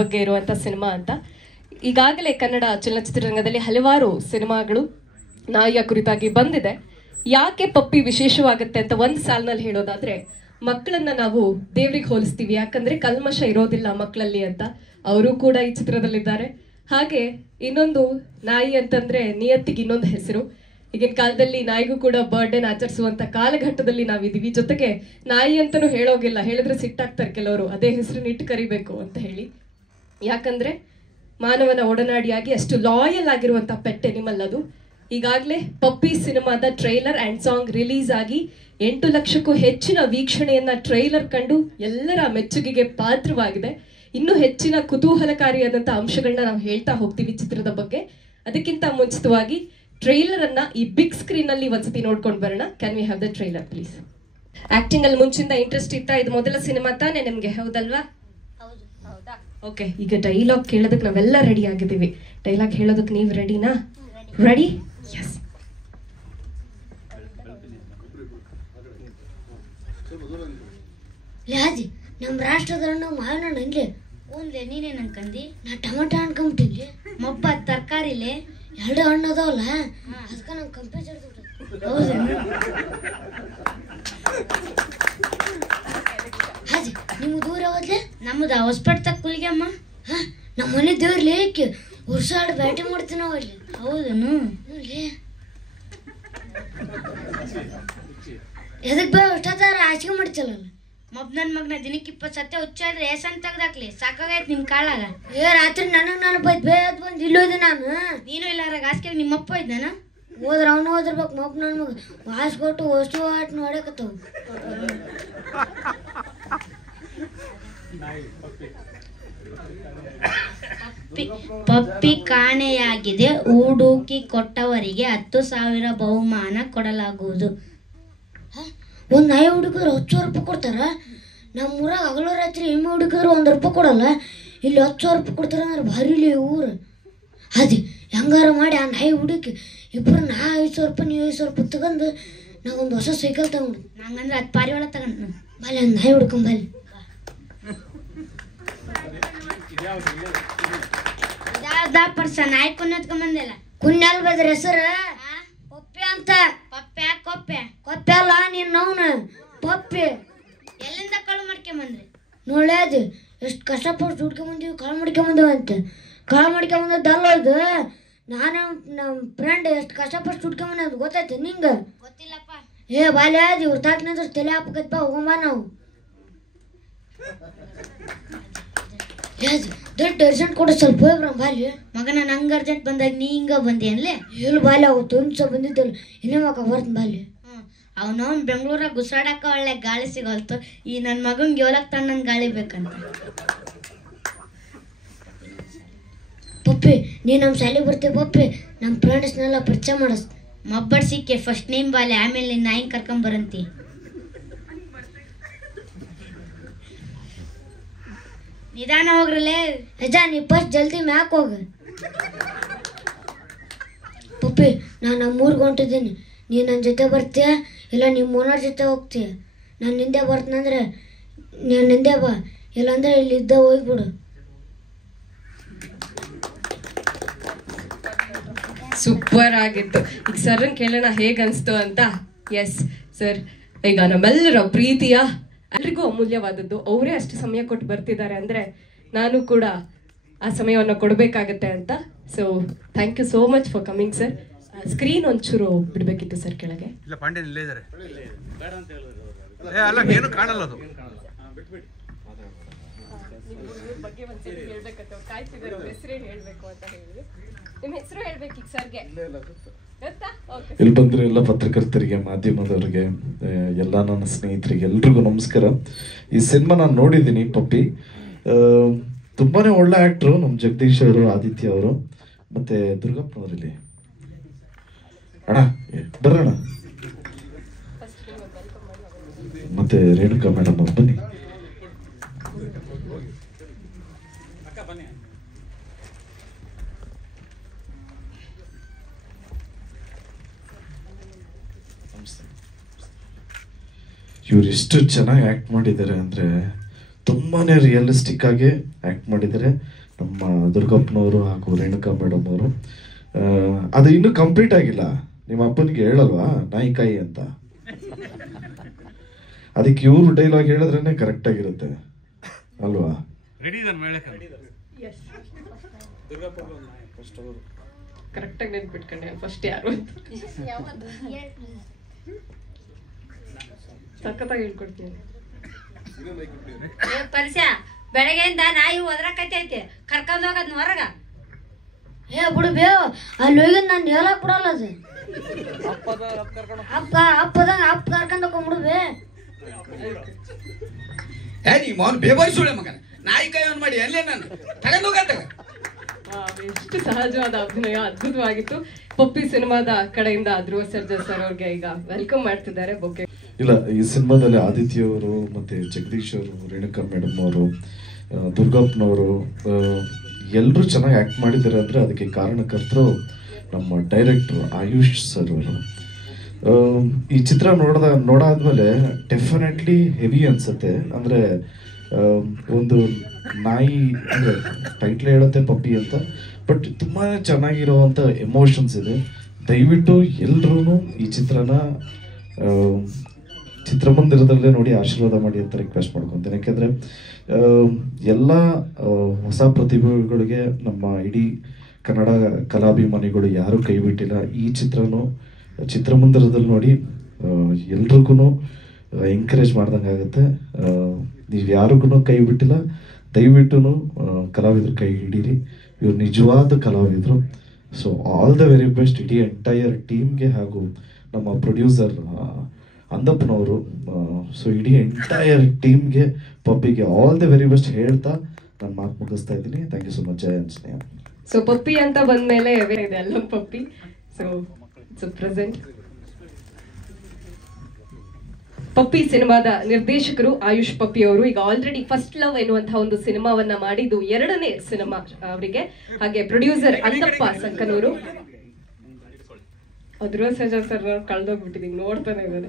ಬಗ್ಗೆ ಇರುವಂತ ಸಿನಿಮಾ ಅಂತ. ಈಗಾಗಲೇ ಕನ್ನಡ ಚಲನಚಿತ್ರರಂಗದಲ್ಲಿ ಹಲವಾರು ಸಿನಿಮಾಗಳು ನಾಯಿಯ ಕುರಿತಾಗಿ ಬಂದಿದೆ. ಯಾಕೆ ಪಪ್ಪಿ ವಿಶೇಷವಾಗುತ್ತೆ ಅಂತ ಒಂದು ಸಾಲಿನಲ್ಲಿ ಹೇಳೋದಾದ್ರೆ, ಮಕ್ಕಳನ್ನ ನಾವು ದೇವ್ರಿಗೆ ಹೋಲಿಸ್ತೀವಿ, ಯಾಕಂದ್ರೆ ಕಲ್ಮಶ ಇರೋದಿಲ್ಲ ಮಕ್ಕಳಲ್ಲಿ ಅಂತ. ಅವರು ಕೂಡ ಈ ಚಿತ್ರದಲ್ಲಿದ್ದಾರೆ. ಹಾಗೆ ಇನ್ನೊಂದು ನಾಯಿ ಅಂತಂದ್ರೆ ನಿಯತ್ತಿಗೆ ಇನ್ನೊಂದು ಹೆಸರು. ಈಗಿನ ಕಾಲದಲ್ಲಿ ನಾಯಿಗೂ ಕೂಡ ಬರ್ಡೇನ ಆಚರಿಸುವಂತ ಕಾಲಘಟ್ಟದಲ್ಲಿ ನಾವಿದೀವಿ. ಜೊತೆಗೆ ನಾಯಿ ಅಂತಾನೂ ಹೇಳೋಗಿಲ್ಲ, ಹೇಳಿದ್ರೆ ಸಿಟ್ಟಾಗ್ತಾರೆ ಕೆಲವರು, ಅದೇ ಹೆಸರನ್ನ ಇಟ್ಟು ಕರಿಬೇಕು ಅಂತ ಹೇಳಿ. ಯಾಕಂದ್ರೆ ಮಾನವನ ಒಡನಾಡಿಯಾಗಿ ಅಷ್ಟು ಲಾಯಲ್ ಆಗಿರುವಂತ ಪೆಟ್ ಎನಿಮಲ್ ಅದು. ಈಗಾಗಲೇ ಪಪ್ಪಿ ಸಿನಿಮಾದ ಟ್ರೈಲರ್ ಅಂಡ್ ಸಾಂಗ್ ರಿಲೀಸ್ ಆಗಿ 8 ಲಕ್ಷಕ್ಕೂ ಹೆಚ್ಚಿನ ವೀಕ್ಷಣೆಯನ್ನ ಟ್ರೈಲರ್ ಕಂಡು ಎಲ್ಲರ ಮೆಚ್ಚುಗೆಗೆ ಪಾತ್ರವಾಗಿದೆ. ಇನ್ನೂ ಹೆಚ್ಚಿನ ಕುತೂಹಲಕಾರಿಯಾದಂಥ ಅಂಶಗಳನ್ನ ನಾವು ಹೇಳ್ತಾ ಹೋಗ್ತೀವಿ ಚಿತ್ರದ ಬಗ್ಗೆ. ಅದಕ್ಕಿಂತ ಮುಂಚಿತವಾಗಿ ಟ್ರೈಲರ್ ಅನ್ನ ಈ ಬಿಗ್ ಸ್ಕ್ರೀನ್ ಅಲ್ಲಿ ಒಂದ್ಸತಿ ನೋಡ್ಕೊಂಡು ಬರೋಣ. Can we have the trailer please? Acting ಅಲ್ಲಿ ಮುಂಚಿಂದ ಇಂಟ್ರೆಸ್ಟ್ ಇತ್ತಾ? ಇದು ಮೊದಲ ಸಿನಿಮಾ ತಾನೇ ನಿಮ್ಗೆ, ಹೌದಲ್ವಾ? ಓಕೆ, ಈಗ ಡೈಲಾಗ್ ಕೇಳೋದಕ್ಕೆ ನಾವೆಲ್ಲ ರೆಡಿ ಆಗಿದ್ದೀವಿ. ಡೈಲಾಗ್ ಹೇಳೋದಕ್ಕೆ ನೀವು ರೆಡಿನಾ? ರೆಡಿ? ಎಸ್. ಲಾಜಿ ನಮ್ಮ ರಾಷ್ಟ್ರದ ಹಣ್ಣು ಮಾವಿನ ಹಣ್ಣು ಅನ್ಲಿ ಓನ್ಲೆ ನೀನೇನು ಅನ್ಕಂದಿ? ನಾ ಟೊಮೆಟೊ ಅನ್ಕೊಂಬಿಟ್ಟಿನ್ಲಿ. ಮಬ್ಬ ತರಕಾರಿಲೆ 2 ಹಣ್ಣು ಅದಾವಲ್ಲ, ಅದಕ್ಕೆ ನಂಗೆ ಕಂಪೇಜರ್ ಹೌದು. ಹಾಜಿ ನಿಮ್ಗೆ ದೂರ ಹೋದ್ಲೆ? ನಮ್ಮದು ಹೊಸಪೇಟೆ ತಕ್ಕ ಕುಲ್ಗೆಮ್ಮ. ಹಾಂ, ನಮ್ಮ ಮನೆ ದೇವ್ರಲಿ ಉರ್ಸಾಡ್ ಬ್ಯಾಟಿಂಗ್ ಮಾಡ್ತೀವಿ ನಾವು ಅಲ್ಲಿ. ಹೌದನು? ಎದಕ್ಕೆ ಬಾ ಅಷ್ಟಾದಾರ ಆಚೆ ಮಾಡ್ತಿಲ್ಲ. ಮಬ್ಬ ನನ್ನ ಮಗನ ದಿನಕ್ಕೆ 20 ಸತ್ಯ ಹುಚ್ಚಾದ್ರೆ ಏಸನ್ ತೆಗ್ದಾಕ್ಲಿ ಸಾಕಾಗೈತೆ ನಿಮ್ಮ ಕಾಲಾಗ. ರಾತ್ರಿ ನನಗೆ ನೆನಪಾಯ್ತು, ಬೇದ್ ಬಂದು ಇಲ್ಲೋದೆ ನಾನು. ನೀನು ಇಲ್ಲಾರಾಗ ಹಾಸಿಗೆ ನಿಮ್ಮಪ್ಪ ಇದ್ದಾನ? ಹೋದ್ರೆ ಅವನು ಹೋದಿರ್ಬೇಕು. ಮಬ್ಬ ನನ್ನ ಮಗ ವಾಸ್ ಕೊಟ್ಟು ವಸ್ತು ಆಟ ನೋಡಕತ್ತವು. ಪಪ್ಪಿ ಕಾಣೆಯಾಗಿದೆ, ಹೂಡೂಕಿ ಕೊಟ್ಟವರಿಗೆ 10,000 ಬಹುಮಾನ ಕೊಡಲಾಗುವುದು. ಒಂದು ನಾಯಿ ಹುಡುಕಿದ್ರೆ 10,000 ರೂಪಾಯಿ ಕೊಡ್ತಾರ. ನಮ್ಮೂರಾಗ ಹಗಲು ರಾತ್ರಿ ಎಮ್ಮೆ ಹುಡುಕಿದ್ರೆ 1 ರೂಪಾಯಿ ಕೊಡಲ್ಲ. ಇಲ್ಲಿ 10,000 ರೂಪಾಯಿ ಕೊಡ್ತಾರ ಅಂದ್ರೆ ಭಾರಿಲಿ ಊರು. ಅದು ಹೆಂಗಾರ ಮಾಡಿ ಆ ನಾಯಿ ಹುಡುಕಿ ಇಬ್ಬರು ನಾ 5,000 ರೂಪಾಯಿ ನೀವು 5,000 ರೂಪಾಯಿ ತಗೊಂಡು ನಾವೊಂದು ಹೊಸ ಸೈಕಲ್ ತಗೊಂಡು ನಂಗಂದ್ರೆ 10 ಪಾರಿ ಒಳಗೆ ತಗೊಂಡು ಬಾಲಿ ಒಂದು ನಾಯಿ ಹುಡ್ಕೊಂಬಲ್ಲಿ. ಪರ್ಸ ನಾಯಿ ಕುನ್ನೆತ್ಕೊಂಬಂದಿಲ್ಲ. ಕುನ್ನೆಲ್ ಬದ್ರ ಹೆಸರು ಪಪ್ಪಿ ಅಂತ. ಪಪ್ಪೆ ಕೊಪ್ಪೆ ಕೊಪ್ಪೆ ಅಲ್ಲ ನೀನು ನೋವ್ನು ಪಪ್ಪಿ. ಎಲ್ಲಿಂದ ಕಳು ಮಾಡ್ಕೊಂಬಂದ್ರಿ? ನೋಳೆ ಅದು ಎಷ್ಟು ಕಷ್ಟಪಟ್ಟು ಹುಡ್ಕೊಂಬಂದಿವಿ, ಕಾಳು ಮಾಡ್ಕೊಂಬಂದಿವಿ ಅಂತ. ಕಾಳು ಮಾಡ್ಕೊಂಬಂದಲ್ಲ ಇದು. ನಾನು ನಮ್ಮ ಫ್ರೆಂಡ್ ಎಷ್ಟು ಕಷ್ಟಪಟ್ಟು ಹುಡ್ಕೊಂಬಂದ ಗೊತ್ತೈತೆ ನಿಂಗೆ? ಗೊತ್ತಿಲ್ಲಪ್ಪ. ಏ ಬಾಲ್ಯ ಅದು ಇವ್ರು ತಾಕಿನಂದ್ರೆ ತಲೆ ಹಾಕೈತಪ್ಪ, ಹೋಗಂಬ ನಾವು. ದೊಡ್ಡ ಅರ್ಜೆಂಟ್ ಕೊಡು ಸ್ವಲ್ಪ ಹೋಗ್ರ ಬಾಲ್ಯ. ಮಗನ ನಂಗೆ ಅರ್ಜೆಂಟ್ ಬಂದಾಗ ನೀ ಹಿಂಗ ಬಂದಿ ಅನ್ಲೆ? ಎಲ್ಲಿ ಬಾಲ್ಯ ಅವತ್ತು ಒಂದು ಸಹ ಬಂದಿದ್ದಲ್ಲ, ಇನ್ನೇ ಮಗ ಬರ್ತೀನಿ ಬಾಲ್ಯ. ಅವನವನ್ ಬೆಂಗಳೂರಾಗ ಗುಸಾಡಾಕ ಒಳ್ಳೆ ಗಾಳಿ ಸಿಗೋಲ್ತು. ಈ ನನ್ನ ಮಗಂಗೆ ಏಳಕ್ಕೆ ತಣ್ಣನ ಗಾಳಿ ಬೇಕಂತ. ಪಪ್ಪಿ ನೀ ನಮ್ಮ ಶಾಲೆಗೆ ಬರ್ತೀವಿ ಪಪ್ಪಿ, ನಮ್ಮ ಫ್ರೆಂಡ್ಸ್ನೆಲ್ಲ ಪರಿಚಯ ಮಾಡಿಸ್. ಮಬ್ಬಡ್ ಸಿಕ್ಕೆ ಫಸ್ಟ್ ನೇಮ್ ಬಾಲ್ಯ, ಆಮೇಲೆ ನಿನ್ನ ನಾಯಿನ ಕರ್ಕೊಂಬರಂತಿ. ನಿಧಾನ ಹೋಗ್ರಲ್ಲೇ. ಅಜ್ಜ ನೀ ಫಸ್ಟ್ ಜಲ್ದಿ ಮ್ಯಾಕ್ ಹೋಗ. ಪಪ್ಪಿ ನಾನು ನಮ್ಮೂರ್ಗೆ ಹೊಂಟಿದ್ದೀನಿ, ನೀ ನನ್ನ ಜೊತೆ ಬರ್ತೀಯ ಇಲ್ಲ ನಿಮ್ಮ ಓನರ್ ಜೊತೆ ಹೋಗ್ತೀಯ? ನಾನು ನಿಂದೆ ಬರ್ತೀನಂದ್ರೆ ನಾನು ನಿಂದೆ ಬಾ, ಇಲ್ಲಾಂದ್ರೆ ಇಲ್ಲಿ ಇದ್ದ ಹೋಗ್ಬಿಡು. ಸೂಪರ್ ಆಗಿತ್ತು. ಈಗ ಸರ್ನ ಕೇಳೋಣ ಹೇಗನ್ಸ್ತು ಅಂತ. ಎಸ್ ಸರ್, ಈಗ ನಮ್ಮೆಲ್ಲರ ಪ್ರೀತಿಯ ಎಲ್ರಿಗೂ ಅಮೂಲ್ಯವಾದದ್ದು. ಅವರೇ ಅಷ್ಟು ಸಮಯ ಕೊಟ್ಟು ಬರ್ತಿದ್ದಾರೆ ಅಂದ್ರೆ ನಾನು ಕೂಡ ಆ ಸಮಯವನ್ನು ಕೊಡಬೇಕಾಗತ್ತೆ ಅಂತ. So thank you so much for coming sir. Screen ಒಂಚೂರು ಬಿಡಬೇಕಿತ್ತು ಸರ್ ಕೆಳಗೆ. ಇಲ್ಲ ಪಾಂಡ್ಯನ್ ಇಲ್ಲೇ ಇದ್ದಾರೆ. ಅಲ್ಲ ಏನು ಕಾಣಲ್ಲ ಅದು. ಬಗ್ಗೆ ಒಂದ್ಸರಿ ಹೇಳ್ಬೇಕಂತ ಕಾಯ್ತಿದ್ದಾರೆ, ಅವ್ರ ಹೆಸರೇ ಹೇಳ್ಬೇಕು ಅಂತ ಹೇಳಿದ್ರು. ನಿಮ್ಮ ಹೆಸರು ಹೇಳ್ಬೇಕು ಈಗ ಸರ್ಗೆ. ಇಲ್ಲಿ ಬಂದ್ರೆ ಎಲ್ಲ ಪತ್ರಕರ್ತರಿಗೆ, ಮಾಧ್ಯಮದವರಿಗೆ, ಎಲ್ಲ ನನ್ನ ಸ್ನೇಹಿತರಿಗೆ ಎಲ್ರಿಗೂ ನಮಸ್ಕಾರ. ಈ ಸಿನಿಮಾ ನಾನು ನೋಡಿದ್ದೀನಿ ಪಪ್ಪಿ. ತುಂಬಾನೇ ಒಳ್ಳೆ ಆಕ್ಟ್ರು ನಮ್ಮ ಜಗದೀಶ್ ಅವರು, ಆದಿತ್ಯ ಅವರು, ಮತ್ತೆ ದುರ್ಗಪ್ಪನವರಲ್ಲಿ ಅಣ್ಣ ಬರೋಣ, ಮತ್ತೆ ರೇಣುಕಾ ಮೇಡಮ್ ಅವ್ರು ಬನ್ನಿ. ಇವ್ರು ಎಷ್ಟು ಚೆನ್ನಾಗಿ ಆಕ್ಟ್ ಮಾಡಿದ್ದಾರೆ ಅಂದ್ರೆ ತುಂಬಾನೇ ರಿಯಲಿಸ್ಟಿಕ್ ಆಗಿ ಆಕ್ಟ್ ಆ್ಯಕ್ಟ್ ಮಾಡಿದ್ದಾರೆ ನಮ್ಮ ದುರ್ಗಪ್ಪನವರು ಹಾಗೂ ರೇಣುಕಾ ಮೇಡಮ್ ಅವರು. ಅದು ಇನ್ನೂ ಕಂಪ್ಲೀಟ್ ಆಗಿಲ್ಲ. ನಿಮ್ಮ ಅಪ್ಪನಿಗೆ ಹೇಳಲ್ವಾ ನಾಯಿಕಾಯಿ ಅಂತ? ಅದಕ್ಕೆ ಇವ್ರು ಡೈಲಾಗ್ ಹೇಳಿದ್ರೇನೆ ಕರೆಕ್ಟ್ ಆಗಿರುತ್ತೆ ಅಲ್ವಾ? ಕರೆಕ್ಟಾಗಿ ನೆನ್ಪಿಟ್ಕೊಂಡೆ ಫಸ್ಟ್ ಯಾರು ಅಂತ. ಸಖತ್ತಾಗಿ ಹೇಳ್ಕೊಡ್ತೀನಿ. ಪರಿಚಯ ಬೆಳಗ್ಗೆಯಿಂದ ನಾಯಿ ಒದ್ರಕೈತೈತಿ, ಕರ್ಕೊಂಡ್ ಹೋಗದ್ ಹೊರಗ. ಬಿಡು ಬೇ, ಅಲ್ಲಿ ಹೋಗಿ ನಾನು ಹೇಳಕ್ ಬಿಡಲ್ಲ. ಅದು ಅಪ್ಪದಂಗ ಅಪ್ಪ ಕರ್ಕೊಂಡ್ ಹೋಗ್ಬಿಡು ಬೇ. ನೀ ಮೌನ್ ಬೇಬಾರಿ ಸುಳ್ಳೆ ಮಗನ ನಾಯಿ ಕೈ ಆನ್ ಮಾಡಿ ಅಲ್ಲೇ ನಾನು ತಗೊಂಡ್ ಹೋಗತ್ತಾಗ. ಎಷ್ಟು ಸಹಜವಾದ ಅಭಿನಯ, ಅದ್ಭುತವಾಗಿತ್ತು. ಪಪ್ಪಿ ಸಿನಿಮಾದ ಕಡೆಯಿಂದ ಧ್ರುವ ಸರ್ಜಾ ಸರ್ ಅವ್ರಿಗೆ ಈಗ ವೆಲ್ಕಮ್ ಮಾಡ್ತಿದ್ದಾರೆ. ಬೊಕ್ಕೆ ಇಲ್ಲ, ಈ ಸಿನಿಮಾದಲ್ಲಿ ಆದಿತ್ಯ ಅವರು ಮತ್ತೆ ಜಗದೀಶ್ ಅವರು, ರೇಣುಕಾ ಮೇಡಮ್ ಅವರು, ದುರ್ಗಪ್ಪನವರು ಎಲ್ಲರೂ ಚೆನ್ನಾಗಿ ಆ್ಯಕ್ಟ್ ಮಾಡಿದ್ದಾರೆ. ಅಂದರೆ ಅದಕ್ಕೆ ಕಾರಣಕರ್ತರು ನಮ್ಮ ಡೈರೆಕ್ಟ್ರು ಆಯುಷ್ ಸರ್ ಅವರು. ಈ ಚಿತ್ರ ನೋಡಾದ್ಮೇಲೆ ಡೆಫಿನೆಟ್ಲಿ ಹೆವಿ ಅನ್ಸುತ್ತೆ. ಅಂದರೆ ಒಂದು ನಾಯಿ ಅಂದರೆ ಟೈಟ್ಲ್ ಹೇಳುತ್ತೆ ಪಪ್ಪಿ ಅಂತ, ಬಟ್ ತುಂಬಾ ಚೆನ್ನಾಗಿರೋವಂಥ ಎಮೋಷನ್ಸ್ ಇದೆ. ದಯವಿಟ್ಟು ಎಲ್ಲರೂ ಈ ಚಿತ್ರನ ಚಿತ್ರಮಂದಿರದಲ್ಲೇ ನೋಡಿ ಆಶೀರ್ವಾದ ಮಾಡಿ ಅಂತ ರಿಕ್ವೆಸ್ಟ್ ಮಾಡ್ಕೊತೀನಿ. ಯಾಕೆಂದರೆ ಎಲ್ಲ ಹೊಸ ಪ್ರತಿಭೆಗಳಿಗೆ ನಮ್ಮ ಇಡೀ ಕನ್ನಡ ಕಲಾಭಿಮಾನಿಗಳು ಯಾರೂ ಕೈ ಬಿಟ್ಟಿಲ್ಲ. ಈ ಚಿತ್ರನೂ ಚಿತ್ರಮಂದಿರದಲ್ಲಿ ನೋಡಿ ಎಲ್ರಿಗೂ ಎಂಕರೇಜ್ ಮಾಡ್ದಂಗೆ ಆಗುತ್ತೆ. ನೀವು ಯಾರಿಗೂ ಕೈ ಬಿಟ್ಟಿಲ್ಲ, ದಯವಿಟ್ಟು ಕಲಾವಿದರು ಕೈ ಹಿಡೀರಿ. ಇವ್ರು ನಿಜವಾದ ಕಲಾವಿದರು. So all the very best ಇಡೀ ಎಂಟೈರ್ ಟೀಮ್ಗೆ ಹಾಗೂ ನಮ್ಮ ಪ್ರೊಡ್ಯೂಸರ್ ಅಂದಪ್ಪನವರು. ಸೊ ಇಡೀ ಎಂಟೈರ್ ಟೀಮ್ಗೆ, ಪಪ್ಪಿಗೆ ಆಲ್ ದ ವೆರಿ ಬೆಸ್ಟ್ ಹೇಳ್ತಾ ನಾನು ಮಾತು ಮುಗಿಸ್ತಾ ಇದ್ದೀನಿ. Thank you so much. Jaya Sneha. So Puppy ಅಂತ ಬಂದ್ಮೇಲೆ ಇದೆ ಅಲ್ಲ ಪಪ್ಪಿ. ಸೊ ಪ್ರೆಸೆಂಟ್ ಪಪ್ಪಿ ಸಿನಿಮಾದ ನಿರ್ದೇಶಕರು ಆಯುಷ್ ಪಪ್ಪಿ ಅವರು. ಈಗ ಆಲ್ರೆಡಿ ಫಸ್ಟ್ ಲವ್ ಎನ್ನುವಂತಹ ಒಂದು ಸಿನಿಮಾವನ್ನ ಮಾಡಿದ್ದು 2ನೇ ಸಿನಿಮಾ ಅವರಿಗೆ. ಹಾಗೆ ಪ್ರೊಡ್ಯೂಸರ್ ಅಂದಪ್ಪ ಸಂಕನೂರು. ಧ್ರುವ ಸರ್ಜಾ ಸರ್ ಕಳ್ದೋಗ್ಬಿಟ್ಟಿದೀನಿ, ನೋಡ್ತಾನೆ ಇದ್ದಾರೆ.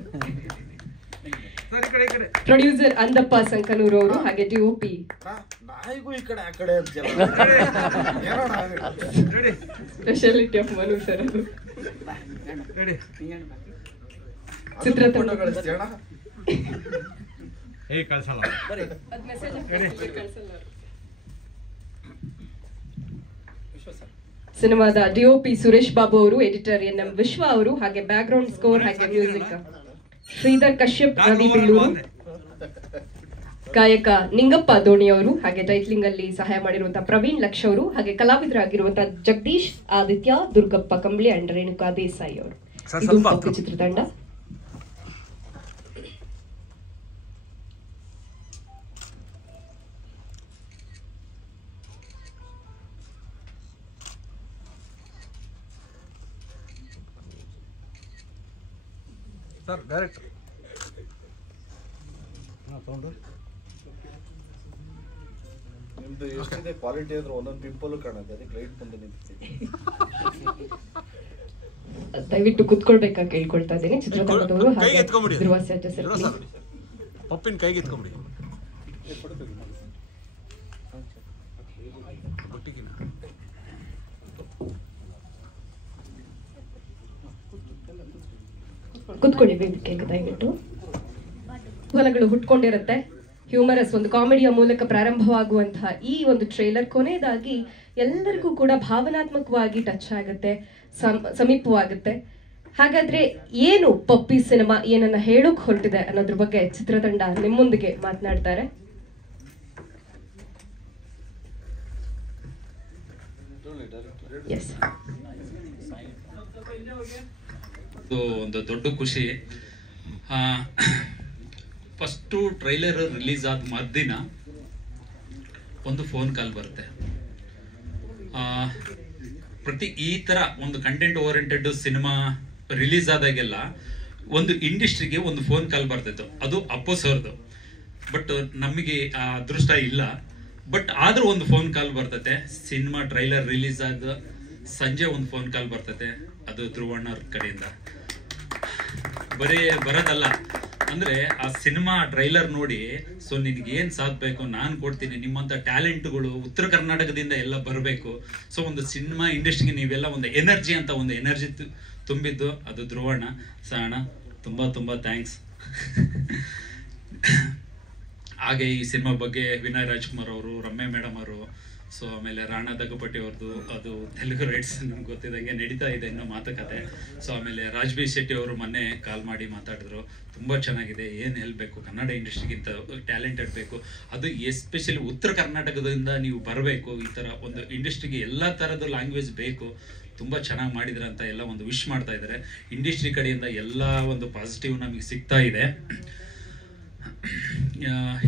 ಪ್ರೊಡ್ಯೂಸರ್ ಅಂದಪ್ಪ ಸಂಕನೂರು ಅವರು, ಹಾಗೆ DOP speciality of Manu sir ಅದು. ಚಿತ್ರತಂಡ ಸಿನಿಮಾದ DOP ಸುರೇಶ್ ಬಾಬು ಅವರು, ಎಡಿಟರ್ NM ವಿಶ್ವ ಅವರು, ಹಾಗೆ ಬ್ಯಾಕ್ ಗ್ರೌಂಡ್ ಸ್ಕೋರ್ ಹಾಗೆ ಮ್ಯೂಸಿಕ್ ಶ್ರೀಧರ್ ಕಶ್ಯಪ್, ರವಿ ಬಿಳ್ಳೂರು, ಗಾಯಕ ನಿಂಗಪ್ಪ ದೋಣಿ ಅವರು, ಹಾಗೆ ಟೈಟ್ಲಿಂಗ್ ಅಲ್ಲಿ ಸಹಾಯ ಮಾಡಿರುವಂತಹ ಪ್ರವೀಣ್ ಲಕ್ಷ ಅವರು, ಹಾಗೆ ಕಲಾವಿದರಾಗಿರುವಂತಹ ಜಗದೀಶ್, ಆದಿತ್ಯ, ದುರ್ಗಪ್ಪ ಕಂಬ್ಳಿ ಅಂಡ್ ರೇಣುಕಾ ದೇಸಾಯಿ ಅವರು. ಇದು ಪಪ್ಪಿ ಚಿತ್ರತಂಡ. ಸರ್ ಡೈರೆಕ್ಟರ್ ನಿಮ್ದು ಎಷ್ಟಿದೆ ಕ್ವಾಲಿಟಿ ಅಂದ್ರೆ ಒಂದೊಂದು ಪಿಂಪಲ್ ಕಾಣುತ್ತೆ, ಅದಕ್ಕೆ ಲೈಟ್ ಬಂದು ನಿಂತಿದೆ. ದಯವಿಟ್ಟು ಕುತ್ಕೊಳ್ಬೇಕಾ ಕೇಳ್ಕೊಳ್ತಾ ಇದ್ದೀನಿ. ಚಿತ್ರತಂಡದವರು ಹಾಗೆ ಧ್ರುವ ಸರ್ಜಾ ಸರ್ ಪಪ್ಪಿನ ಕೈಗೆ ಎತ್ಕೊಂಬಿಡಿ. ಕುತ್ಕೊಳ್ಳಿ ವೇದಿಕೆ ದಯವಿಟ್ಟು. ಕುತೂಹಲಗಳು ಹುಟ್ಕೊಂಡಿರುತ್ತೆ. ಹ್ಯೂಮರಸ್ ಒಂದು ಕಾಮಿಡಿಯ ಮೂಲಕ ಪ್ರಾರಂಭವಾಗುವಂತಹ ಈ ಒಂದು ಟ್ರೇಲರ್ ಕೊನೆಯದಾಗಿ ಎಲ್ಲರಿಗೂ ಕೂಡ ಭಾವನಾತ್ಮಕವಾಗಿ ಟಚ್ ಆಗುತ್ತೆ, ಸಮೀಪವಾಗುತ್ತೆ. ಹಾಗಾದ್ರೆ ಏನು ಪಪ್ಪಿ ಸಿನಿಮಾ ಏನನ್ನ ಹೇಳೋಕ್ ಹೊರಟಿದೆ ಅನ್ನೋದ್ರ ಬಗ್ಗೆ ಚಿತ್ರತಂಡ ನಿಮ್ಮೊಂದಿಗೆ ಮಾತನಾಡ್ತಾರೆ. ಎಸ್, ಒಂದು ದೊಡ್ಡ ಖುಷಿ. ಫಸ್ಟು ಟ್ರೈಲರ್ ರಿಲೀಸ್ ಆದ ಮರುದಿನ ಒಂದು ಫೋನ್ ಕಾಲ್ ಬರುತ್ತೆ. ಪ್ರತಿ ಈ ಥರ ಒಂದು ಕಂಟೆಂಟ್ ಓರಿಯೆಂಟೆಡ್ ಸಿನಿಮಾ ರಿಲೀಸ್ ಆದಾಗೆಲ್ಲ ಒಂದು ಇಂಡಸ್ಟ್ರಿಗೆ ಒಂದು ಫೋನ್ ಕಾಲ್ ಬರ್ತಿತ್ತು, ಅದು ಅಪ್ಪು ಸರ್ದು. ಬಟ್ ನಮಗೆ ಆ ಅದೃಷ್ಟ ಇಲ್ಲ. ಬಟ್ ಆದ್ರೂ ಒಂದು ಫೋನ್ ಕಾಲ್ ಬರ್ತೈತೆ. ಸಿನಿಮಾ ಟ್ರೈಲರ್ ರಿಲೀಸ್ ಆದ ಸಂಜೆ ಒಂದು ಫೋನ್ ಕಾಲ್ ಬರ್ತೈತೆ, ಅದು ಧ್ರುವಣ್ಣವ್ರ ಕಡೆಯಿಂದ. ಬರೀ ಬರೋದಲ್ಲ, ಅಂದ್ರೆ ಆ ಸಿನಿಮಾ ಟ್ರೈಲರ್ ನೋಡಿ ಸೊ ನಿನ್ಗೆ ಏನ್ ಸಾಧ್ಬೇಕು ನಾನು ಕೊಡ್ತೀನಿ, ನಿಮ್ಮಂತ ಟ್ಯಾಲೆಂಟ್ಗಳು ಉತ್ತರ ಕರ್ನಾಟಕದಿಂದ ಎಲ್ಲ ಬರಬೇಕು. ಸೊ ಒಂದು ಸಿನಿಮಾ ಇಂಡಸ್ಟ್ರಿಗೆ ನೀವೆಲ್ಲ ಒಂದು ಎನರ್ಜಿ ಅಂತ ಒಂದು ಎನರ್ಜಿ ತುಂಬಿದ್ದು ಅದು ಧ್ರುವಣ್ಣ. ಅಣ್ಣ ತುಂಬಾ ತುಂಬಾ ಥ್ಯಾಂಕ್ಸ್. ಹಾಗೆ ಈ ಸಿನಿಮಾ ಬಗ್ಗೆ ವಿನಯ್ ರಾಜ್ಕುಮಾರ್ ಅವರು, ರಮ್ಯಾ ಮೇಡಮ್ ಅವರು, ಸೊ ಆಮೇಲೆ ರಾಣಾ ದಗಪಟ್ಟಿ ಅವ್ರದ್ದು ಅದು ತೆಲುಗು ರೈಟ್ಸ್ ನಮ್ಗೆ ಗೊತ್ತಿದ್ದಂಗೆ ನಡೀತಾ ಇದೆ ಇನ್ನೂ ಮಾತುಕತೆ. ಸೊ ಆಮೇಲೆ ರಾಜ್ಬೀರ್ ಶೆಟ್ಟಿ ಅವರು ಮೊನ್ನೆ ಕಾಲ್ ಮಾಡಿ ಮಾತಾಡಿದ್ರು, ತುಂಬ ಚೆನ್ನಾಗಿದೆ, ಏನು ಹೇಳಬೇಕು, ಕನ್ನಡ ಇಂಡಸ್ಟ್ರಿಗಿಂತ ಟ್ಯಾಲೆಂಟೆಡ್ ಬೇಕು, ಅದು ಎಸ್ಪೆಷಲಿ ಉತ್ತರ ಕರ್ನಾಟಕದಿಂದ ನೀವು ಬರಬೇಕು, ಈ ಥರ ಒಂದು ಇಂಡಸ್ಟ್ರಿಗೆ ಎಲ್ಲ ಥರದ ಲ್ಯಾಂಗ್ವೇಜ್ ಬೇಕು, ತುಂಬ ಚೆನ್ನಾಗಿ ಮಾಡಿದ್ರ ಅಂತ ಎಲ್ಲ ಒಂದು ವಿಶ್ ಮಾಡ್ತಾ ಇದ್ದಾರೆ. ಇಂಡಸ್ಟ್ರಿ ಕಡೆಯಿಂದ ಎಲ್ಲ ಒಂದು ಪಾಸಿಟಿವ್ ನಮಗೆ ಸಿಗ್ತಾ ಇದೆ.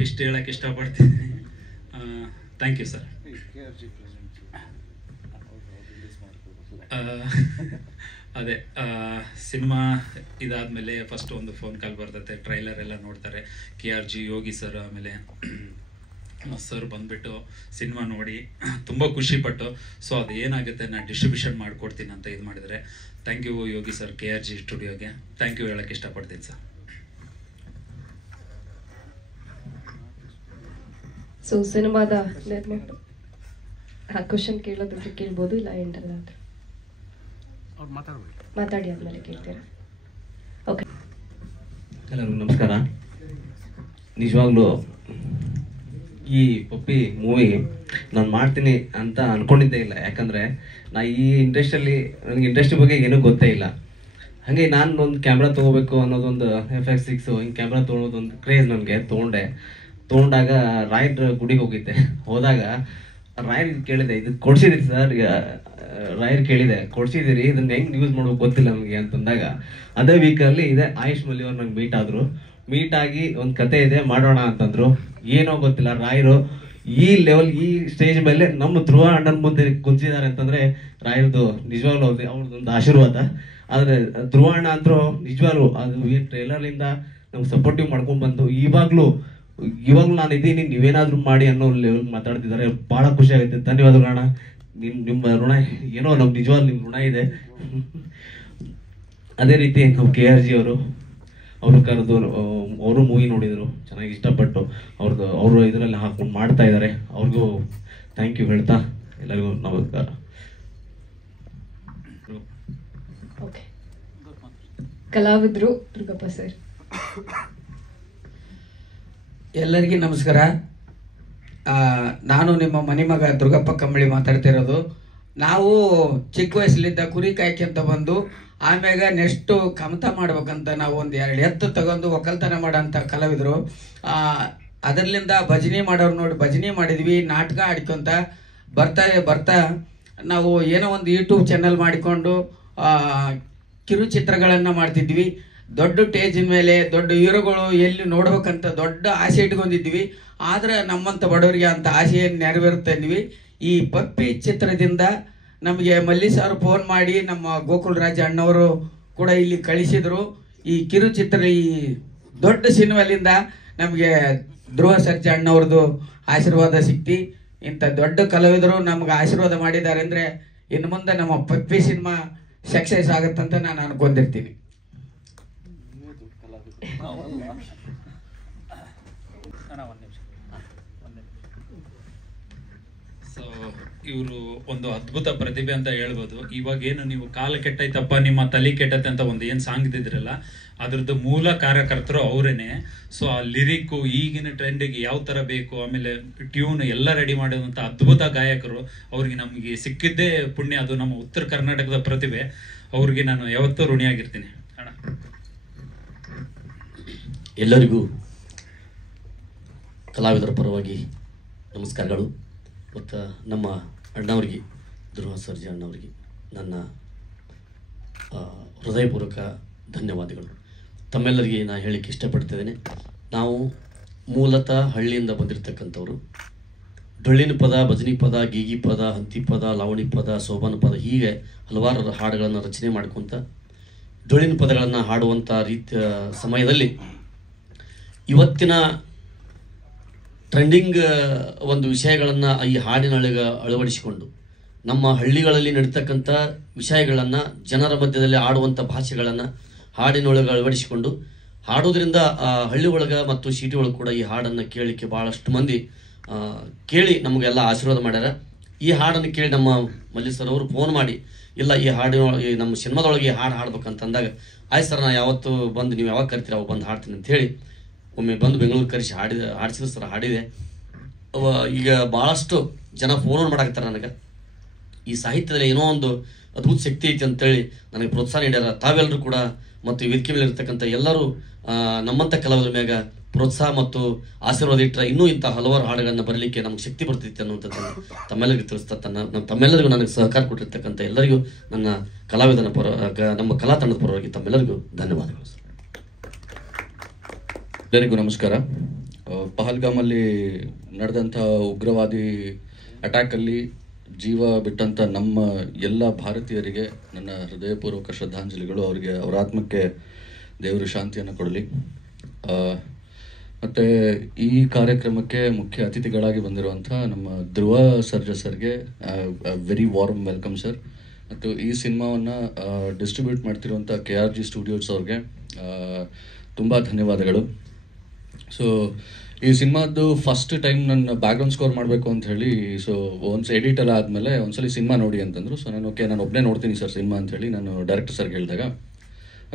ಇಷ್ಟು ಹೇಳಕ್ಕೆ ಇಷ್ಟಪಡ್ತೀನಿ. Thank you sir. ಅದೇ ಸಿನಿಮಾ ಇದಾದ್ಮೇಲೆ ಫಸ್ಟ್ ಒಂದು ಫೋನ್ ಕಾಲ್ ಬರ್ತೈತೆ, ಟ್ರೈಲರ್ ಎಲ್ಲ ನೋಡ್ತಾರೆ. KRG ಯೋಗಿ ಸರ್ ಆಮೇಲೆ ಸರ್ ಬಂದ್ಬಿಟ್ಟು ಸಿನಿಮಾ ನೋಡಿ ತುಂಬ ಖುಷಿಪಟ್ಟು ಸೊ ಅದು ಏನಾಗುತ್ತೆ ನಾನು ಡಿಸ್ಟ್ರಿಬ್ಯೂಷನ್ ಮಾಡಿಕೊಡ್ತೀನಿ ಅಂತ ಇದು ಮಾಡಿದರೆ. Thank you Yogi sir, KRG ಸ್ಟುಡಿಯೋಗೆ ಥ್ಯಾಂಕ್ ಯು ಹೇಳಕ್ಕೆ ಇಷ್ಟಪಡ್ತೀನಿ ಸರ್. ಸೊ ಸಿನಿಮಾದ ನಿರ್ಮಾಣ ಕ್ವಶನ್ ಕೇಳೋದಾದ್ರೆ ಕೇಳ್ಬೋದು, ಇಲ್ಲ ಎಂಡಲ್ಲಾದ್ರೆ ಮಾತಾಡಿ ಆದ್ಮೇಲೆ ಕೇಳ್ತೀರಾ. ಓಕೆ, ಎಲ್ಲರಿಗೂ ನಮಸ್ಕಾರ. ನಿಜವಾಗ್ಲೂ ಈ ಪಪ್ಪಿ ಮೂವಿ ನಾನು ಮಾಡ್ತೀನಿ ಅಂತ ಅನ್ಕೊಂಡಿದ್ದೇ ಇಲ್ಲ. ಯಾಕಂದರೆ ನಾ ಈ ಇಂಡಸ್ಟ್ರಿಯಲ್ಲಿ ನನಗೆ ಇಂಡಸ್ಟ್ರಿ ಬಗ್ಗೆ ಏನೂ ಗೊತ್ತೇ ಇಲ್ಲ. ಹಾಗೆ ನಾನು ಒಂದು ಕ್ಯಾಮ್ರಾ ತೊಗೋಬೇಕು ಅನ್ನೋದೊಂದು FX6 ಹಿಂಗೆ ಕ್ಯಾಮ್ರಾ ತೊಗೊಳೋದೊಂದು ಕ್ರೇಜ್ ನನಗೆ. ತೊಗೊಂಡಾಗ ರಾಯರ್ ಗುಡಿಗೆ ಹೋಗಿದ್ದೆ. ಹೋದಾಗ ರಾಯರ್ ಕೇಳಿದೆ, ಇದು ಕೊಡ್ಸಿದಿರಿ ಸರ್? ರಾಯರ್ ಕೇಳಿದೆ, ಕೊಡ್ಸಿದ್ದೀರಿ, ಇದನ್ನ ಹೆಂಗೆ ಯೂಸ್ ಮಾಡೋದು ಗೊತ್ತಿಲ್ಲ ನಮಗೆ ಅಂತಂದಾಗ ಅದೇ ವೀಕಲ್ಲಿ ಇದೆ ಆಯುಷ್ ಮಲ್ಲಿ ಅವ್ರು ನಂಗೆ ಮೀಟ್ ಆಗಿ ಒಂದು ಕತೆ ಇದೆ ಮಾಡೋಣ ಅಂತಂದ್ರು. ಏನೋ ಗೊತ್ತಿಲ್ಲ, ರಾಯರು ಈ ಲೆವೆಲ್ ಈ ಸ್ಟೇಜ್ ಮೇಲೆ ನಮ್ಮ ಧ್ರುವ ಅಣ್ಣನ ಮುಂದೆ ಕುಂತಿದ್ದಾರೆ ಅಂತಂದ್ರೆ ರಾಯರ್ದು ನಿಜವಾಗ್ಲೂ ಅವ್ರದ್ದೊಂದು ಆಶೀರ್ವಾದ. ಆದರೆ ಧ್ರುವ ಅಣ್ಣ ಅಂತರೂ ನಿಜವಾಗ್ಲೂ ಅದು ಈ ಟ್ರೇಲರ್ಲಿಂದ ನಮ್ಗೆ ಸಪೋರ್ಟಿವ್ ಮಾಡ್ಕೊಂಡು ಬಂದು ಇವಾಗಲೂ ನಾನು ಇದ್ದೀನಿ, ನೀವೇನಾದ್ರೂ ಮಾಡಿ ಅನ್ನೋ ಲೆವೆಲ್ ಮಾತಾಡ್ತಿದ್ದಾರೆ. ಭಾಳ ಖುಷಿ ಆಗುತ್ತೆ. ಧನ್ಯವಾದಗಳು ಅಣ್ಣ. ನಿಮ್ಮ ಋಣ ಏನೋ ನಮ್ಗೆ ನಿಜವಾಗ್ಲೂ ನಿಮ್ಮ ಋಣ ಇದೆ. ಅದೇ ರೀತಿ ನಮ್ಮ KRG ಅವರು ಕರೆದು ಅವರು ಮೂವಿ ನೋಡಿದರು, ಚೆನ್ನಾಗಿ ಇಷ್ಟಪಟ್ಟು ಅವರು ಇದರಲ್ಲಿ ಹಾಕೊಂಡು ಮಾಡ್ತಾ ಇದ್ದಾರೆ. ಅವ್ರಿಗೂ ಥ್ಯಾಂಕ್ ಯು ಹೇಳ್ತಾ ಎಲ್ಲರಿಗೂ ನಮಸ್ಕಾರ. ಓಕೆ, ಕಲಾವಿದರು ದುರ್ಗಪ್ಪ ಸರ್. ಎಲ್ಲರಿಗೂ ನಮಸ್ಕಾರ. ನಾನು ನಿಮ್ಮ ಮನೆ ಮಗ ದುರ್ಗಪ್ಪ ಕಂಬಳಿ ಮಾತಾಡ್ತಿರೋದು. ನಾವು ಚಿಕ್ಕ ವಯಸ್ಸಲ್ಲಿದ್ದ ಕುರಿ ಕಾಯ್ಕೊಂತ ಬಂದು ಆಮ್ಯಾಗ ನೆಕ್ಸ್ಟು ಕಮತ ಮಾಡ್ಬೇಕಂತ ನಾವು ಒಂದು 2 ಎತ್ತು ತಗೊಂಡು ಒಕ್ಕಲ್ತನ ಮಾಡೋಂಥ ಕಲಾವಿದರು. ಅದರಲ್ಲಿಂದ ಭಜನೆ ಮಾಡೋರು ನೋಡಿ ಭಜನೆ ಮಾಡಿದ್ವಿ, ನಾಟಕ ಆಡ್ಕೊಂತ ಬರ್ತಾ ನಾವು ಏನೋ ಒಂದು ಯೂಟ್ಯೂಬ್ ಚಾನಲ್ ಮಾಡಿಕೊಂಡು ಕಿರುಚಿತ್ರಗಳನ್ನು ಮಾಡ್ತಿದ್ವಿ. ದೊಡ್ಡ ಸ್ಟೇಜಿನ ಮೇಲೆ ದೊಡ್ಡ ಹೀರೋಗಳು ಎಲ್ಲಿ ನೋಡ್ಬೇಕಂತ ದೊಡ್ಡ ಆಸೆ ಇಟ್ಕೊಂಡಿದ್ವಿ. ಆದರೆ ನಮ್ಮಂಥ ಬಡವರಿಗೆ ಅಂತ ಆಸೆಯನ್ನು ನೆರವೇರ್ತಾ ಇದ್ವಿ. ಈ ಪಪ್ಪಿ ಚಿತ್ರದಿಂದ ನಮಗೆ ಮಲ್ಲಿ ಸರ್ ಫೋನ್ ಮಾಡಿ ನಮ್ಮ ಗೋಕುಲರಾಜ ಅಣ್ಣವರು ಕೂಡ ಇಲ್ಲಿ ಕಳಿಸಿದರು. ಈ ಕಿರುಚಿತ್ರ ಈ ದೊಡ್ಡ ಸಿನಿಮಾಲಿಂದ ನಮಗೆ ಧ್ರುವ ಸರ್ಜಾ ಅಣ್ಣವ್ರದ್ದು ಆಶೀರ್ವಾದ ಸಿಕ್ತಿ. ಇಂಥ ದೊಡ್ಡ ಕಲಾವಿದರು ನಮ್ಗೆ ಆಶೀರ್ವಾದ ಮಾಡಿದ್ದಾರೆ ಅಂದರೆ ಇನ್ನು ಮುಂದೆ ನಮ್ಮ ಪಪ್ಪಿ ಸಿನಿಮಾ ಸಕ್ಸಸ್ ಆಗುತ್ತಂತ ನಾನು ಅನ್ಕೊಂಡಿರ್ತೀನಿ. ಸೊ ಇವರು ಒಂದು ಅದ್ಭುತ ಪ್ರತಿಭೆ ಅಂತ ಹೇಳ್ಬೋದು. ಇವಾಗ ಏನು ನೀವು ಕಾಲ ಕೆಟ್ಟೈತಪ್ಪ ನಿಮ್ಮ ತಲೆ ಕೆಟ್ಟತ್ತೆ ಅಂತ ಒಂದು ಏನು ಸಾಂಗ್ ಇದ್ದಿದ್ರಲ್ಲ, ಅದ್ರದ್ದು ಮೂಲ ಕಾರ್ಯಕರ್ತರು ಅವರೇನೆ. ಸೊ ಆ ಲಿರಿಕ್ಕು ಈಗಿನ ಟ್ರೆಂಡಿಗೆ ಯಾವ ಥರ ಬೇಕು, ಆಮೇಲೆ ಟ್ಯೂನ್ ಎಲ್ಲ ರೆಡಿ ಮಾಡಿದಂಥ ಅದ್ಭುತ ಗಾಯಕರು. ಅವ್ರಿಗೆ ನಮಗೆ ಸಿಕ್ಕಿದ್ದೇ ಪುಣ್ಯ. ಅದು ನಮ್ಮ ಉತ್ತರ ಕರ್ನಾಟಕದ ಪ್ರತಿಭೆ. ಅವ್ರಿಗೆ ನಾನು ಯಾವತ್ತೂ ಋಣಿಯಾಗಿರ್ತೀನಿ ಅಣ್ಣ. ಎಲ್ಲರಿಗೂ ಕಲಾವಿದರ ಪರವಾಗಿ ನಮಸ್ಕಾರಗಳು. ಮತ್ತು ನಮ್ಮ ಅಣ್ಣವ್ರಿಗೆ, ಧ್ರುವ ಸರ್ಜಾ ಅಣ್ಣವ್ರಿಗೆ ನನ್ನ ಹೃದಯಪೂರ್ವಕ ಧನ್ಯವಾದಗಳು. ತಮ್ಮೆಲ್ಲರಿಗೆ ನಾನು ಹೇಳಲಿಕ್ಕೆ ಇಷ್ಟಪಡ್ತಿದ್ದೇನೆ. ನಾವು ಮೂಲತಃ ಹಳ್ಳಿಯಿಂದ ಬಂದಿರತಕ್ಕಂಥವ್ರು. ಡೊಳ್ಳಿನ ಪದ, ಭಜನಿ ಪದ, ಗೀಗಿ ಪದ, ಹಂತಿ ಪದ, ಲಾವಣಿ ಪದ, ಸೋಬಾನ ಪದ, ಹೀಗೆ ಹಲವಾರು ಹಾಡುಗಳನ್ನು ರಚನೆ ಮಾಡ್ಕೊತ ಡೊಳ್ಳಿನ ಪದಗಳನ್ನು ಹಾಡುವಂಥ ರೀತಿಯ ಸಮಯದಲ್ಲಿ ಇವತ್ತಿನ ಟ್ರೆಂಡಿಂಗ್ ಒಂದು ವಿಷಯಗಳನ್ನು ಈ ಹಾಡಿನೊಳಗೆ ಅಳವಡಿಸಿಕೊಂಡು ನಮ್ಮ ಹಳ್ಳಿಗಳಲ್ಲಿ ನಡೀತಕ್ಕಂಥ ವಿಷಯಗಳನ್ನು ಜನರ ಮಧ್ಯದಲ್ಲಿ ಆಡುವಂಥ ಭಾಷೆಗಳನ್ನು ಹಾಡಿನೊಳಗೆ ಅಳವಡಿಸಿಕೊಂಡು ಹಾಡೋದ್ರಿಂದ ಹಳ್ಳಿ ಒಳಗೆ ಮತ್ತು ಸಿಟಿ ಒಳಗೆ ಕೂಡ ಈ ಹಾಡನ್ನು ಕೇಳಲಿಕ್ಕೆ ಭಾಳಷ್ಟು ಮಂದಿ ಕೇಳಿ ನಮಗೆಲ್ಲ ಆಶೀರ್ವಾದ ಮಾಡ್ಯಾರ. ಈ ಹಾಡನ್ನು ಕೇಳಿ ನಮ್ಮ ಮಲ್ಲಿ ಸರ್ ಅವರು ಫೋನ್ ಮಾಡಿ, ಇಲ್ಲ ಈ ನಮ್ಮ ಸಿನಿಮಾದೊಳಗೆ ಈ ಹಾಡು ಹಾಡ್ಬೇಕಂತ ಅಂದಾಗ, ಆಯ್ತು ಸರ್ ನಾ ಯಾವತ್ತು ಬಂದು ನೀವು ಯಾವಾಗ ಕರಿತೀರ ಅವಾಗ ಬಂದು ಹಾಡ್ತೀನಿ ಅಂತ ಹೇಳಿ ಒಮ್ಮೆ ಬಂದು ಬೆಂಗಳೂರು ಕರೆಸಿ ಹಾಡಿಸಿದ್ರು ಸರ್. ಹಾಡಿದೆ. ಈಗ ಭಾಳಷ್ಟು ಜನ ಫೋನ್ ಮಾಡಾಕತ್ತಾರೆ ನನಗೆ, ಈ ಸಾಹಿತ್ಯದಲ್ಲಿ ಏನೋ ಒಂದು ಅದ್ಭುತ ಶಕ್ತಿ ಐತಿ ಅಂತೇಳಿ ನನಗೆ ಪ್ರೋತ್ಸಾಹ ನೀಡ್ಯಾರ. ತಾವೆಲ್ಲರೂ ಕೂಡ ಮತ್ತು ಈ ವೇದಿಕೆ ಮೇಲೆ ಇರ್ತಕ್ಕಂಥ ಎಲ್ಲರೂ ನಮ್ಮಂಥ ಕಲಾವಿದರ ಮ್ಯಾಗ ಪ್ರೋತ್ಸಾಹ ಮತ್ತು ಆಶೀರ್ವಾದ ಇಟ್ಟರೆ ಇನ್ನೂ ಇಂಥ ಹಲವಾರು ಹಾಡುಗಳನ್ನು ಬರಲಿಕ್ಕೆ ನಮ್ಗೆ ಶಕ್ತಿ ಬರ್ತೈತಿ ಅನ್ನುವಂಥದ್ದನ್ನು ತಮ್ಮೆಲ್ಲರಿಗೂ ತಿಳಿಸ್ತಾ ತಮ್ಮೆಲ್ಲರಿಗೂ ನನಗೆ ಸಹಕಾರ ಕೊಟ್ಟಿರ್ತಕ್ಕಂಥ ಎಲ್ಲರಿಗೂ ನನ್ನ ಕಲಾವಿದನ ನಮ್ಮ ಕಲಾ ತಂಡದ ಪರವಾಗಿ ತಮ್ಮೆಲ್ಲರಿಗೂ ಧನ್ಯವಾದಗಳು. ಎಲ್ಲರಿಗೂ ನಮಸ್ಕಾರ. ಪಹಲ್ಗಾಮಲ್ಲಿ ನಡೆದಂಥ ಉಗ್ರವಾದಿ ಅಟ್ಯಾಕಲ್ಲಿ ಜೀವ ಬಿಟ್ಟಂಥ ನಮ್ಮ ಎಲ್ಲ ಭಾರತೀಯರಿಗೆ ನನ್ನ ಹೃದಯಪೂರ್ವಕ ಶ್ರದ್ಧಾಂಜಲಿಗಳು. ಅವರಿಗೆ ಅವರ ಆತ್ಮಕ್ಕೆ ದೇವರು ಶಾಂತಿಯನ್ನು ಕೊಡಲಿ. ಮತ್ತು ಈ ಕಾರ್ಯಕ್ರಮಕ್ಕೆ ಮುಖ್ಯ ಅತಿಥಿಗಳಾಗಿ ಬಂದಿರುವಂಥ ನಮ್ಮ ಧ್ರುವ ಸರ್ಜಾ ಸರ್ಗೆ ವೆರಿ ವಾರ್ಮ್ ವೆಲ್ಕಮ್ ಸರ್. ಮತ್ತು ಈ ಸಿನಿಮಾವನ್ನು ಡಿಸ್ಟ್ರಿಬ್ಯೂಟ್ ಮಾಡ್ತಿರುವಂಥ KRG ಸ್ಟುಡಿಯೋಸ್ ಅವ್ರಿಗೆ ತುಂಬ ಧನ್ಯವಾದಗಳು. ಸೊ ಈ ಸಿನಿಮಾದ್ದು ಫಸ್ಟ್ ಟೈಮ್ ನನ್ನ ಬ್ಯಾಕ್ಗ್ರೌಂಡ್ ಸ್ಕೋರ್ ಮಾಡಬೇಕು ಅಂತ ಹೇಳಿ, ಸೊ ಒನ್ಸ್ ಎಡಿಟ್ ಎಲ್ಲ ಆದಮೇಲೆ ಒಂದ್ಸಲಿ ಸಿನಿಮಾ ನೋಡಿ ಅಂತಂದರು. ಸೊ ನಾನು ನಾನು ಒಬ್ಬನೇ ನೋಡ್ತೀನಿ ಸರ್ ಸಿನಿಮಾ ಅಂತೇಳಿ ನಾನು ಡೈರೆಕ್ಟರ್ ಸರ್ಗೆ ಹೇಳಿದಾಗ,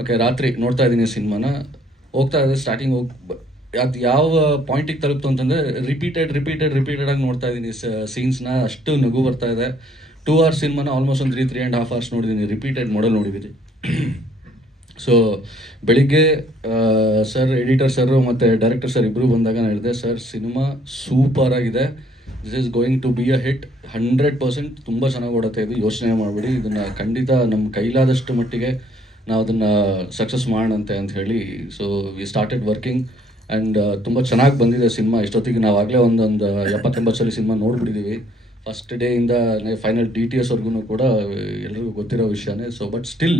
ಓಕೆ ರಾತ್ರಿ ನೋಡ್ತಾ ಇದ್ದೀನಿ ಸಿನಿಮಾನ, ಹೋಗ್ತಾ ಇದೆ ಸ್ಟಾರ್ಟಿಂಗ್ ಅದು ಯಾವ ಪಾಯಿಂಟಿಗೆ ತಲುಪ್ತು ಅಂತಂದರೆ ರಿಪೀಟೆಡ್ ಆಗಿ ನೋಡ್ತಾ ಇದ್ದೀನಿ ಸೀನ್ಸ್ನ. ಅಷ್ಟು ನಗು ಬರ್ತಾ ಇದೆ. 2 hours ಸಿನಿಮಾನ ಆಲ್ಮೋಸ್ಟ್ ಒಂದು 3.5 hours ನೋಡಿದ್ದೀನಿ, ರಿಪೀಟೆಡ್ ಮಾಡಲ್ ನೋಡಿದ್ದೀನಿ. ಸೊ ಬೆಳಿಗ್ಗೆ ಸರ್, ಎಡಿಟರ್ ಸರ್ ಮತ್ತು ಡೈರೆಕ್ಟರ್ ಸರ್ ಇಬ್ಬರು ಬಂದಾಗ ನಾನು ಹೇಳಿದೆ, ಸರ್ ಸಿನಿಮಾ ಸೂಪರ್ ಆಗಿದೆ, this is going to be a hit 100%. ತುಂಬ ಚೆನ್ನಾಗಿ ಓಡುತ್ತೆ ಇದು, ಯೋಚನೆ ಮಾಡಬೇಡಿ, ಇದನ್ನು ಖಂಡಿತ ನಮ್ಮ ಕೈಲಾದಷ್ಟು ಮಟ್ಟಿಗೆ ನಾವು ಅದನ್ನು ಸಕ್ಸಸ್ ಮಾಡೋಣಂತೆ ಅಂತ ಹೇಳಿ. So we started working and ತುಂಬ ಚೆನ್ನಾಗಿ ಬಂದಿದೆ ಸಿನಿಮಾ. ಇಷ್ಟೊತ್ತಿಗೆ ನಾವು ಆಗಲೇ ಒಂದು 70-80 ಸಲ ಸಿನಿಮಾ ನೋಡಿಬಿಟ್ಟಿದ್ದೀವಿ. ಫಸ್ಟ್ ಡೇಯಿಂದ ಫೈನಲ್ DTS ವರ್ಗೂ ಕೂಡ ಎಲ್ರಿಗೂ ಗೊತ್ತಿರೋ ವಿಷಯನೇ. ಸೊ ಬಟ್ ಸ್ಟಿಲ್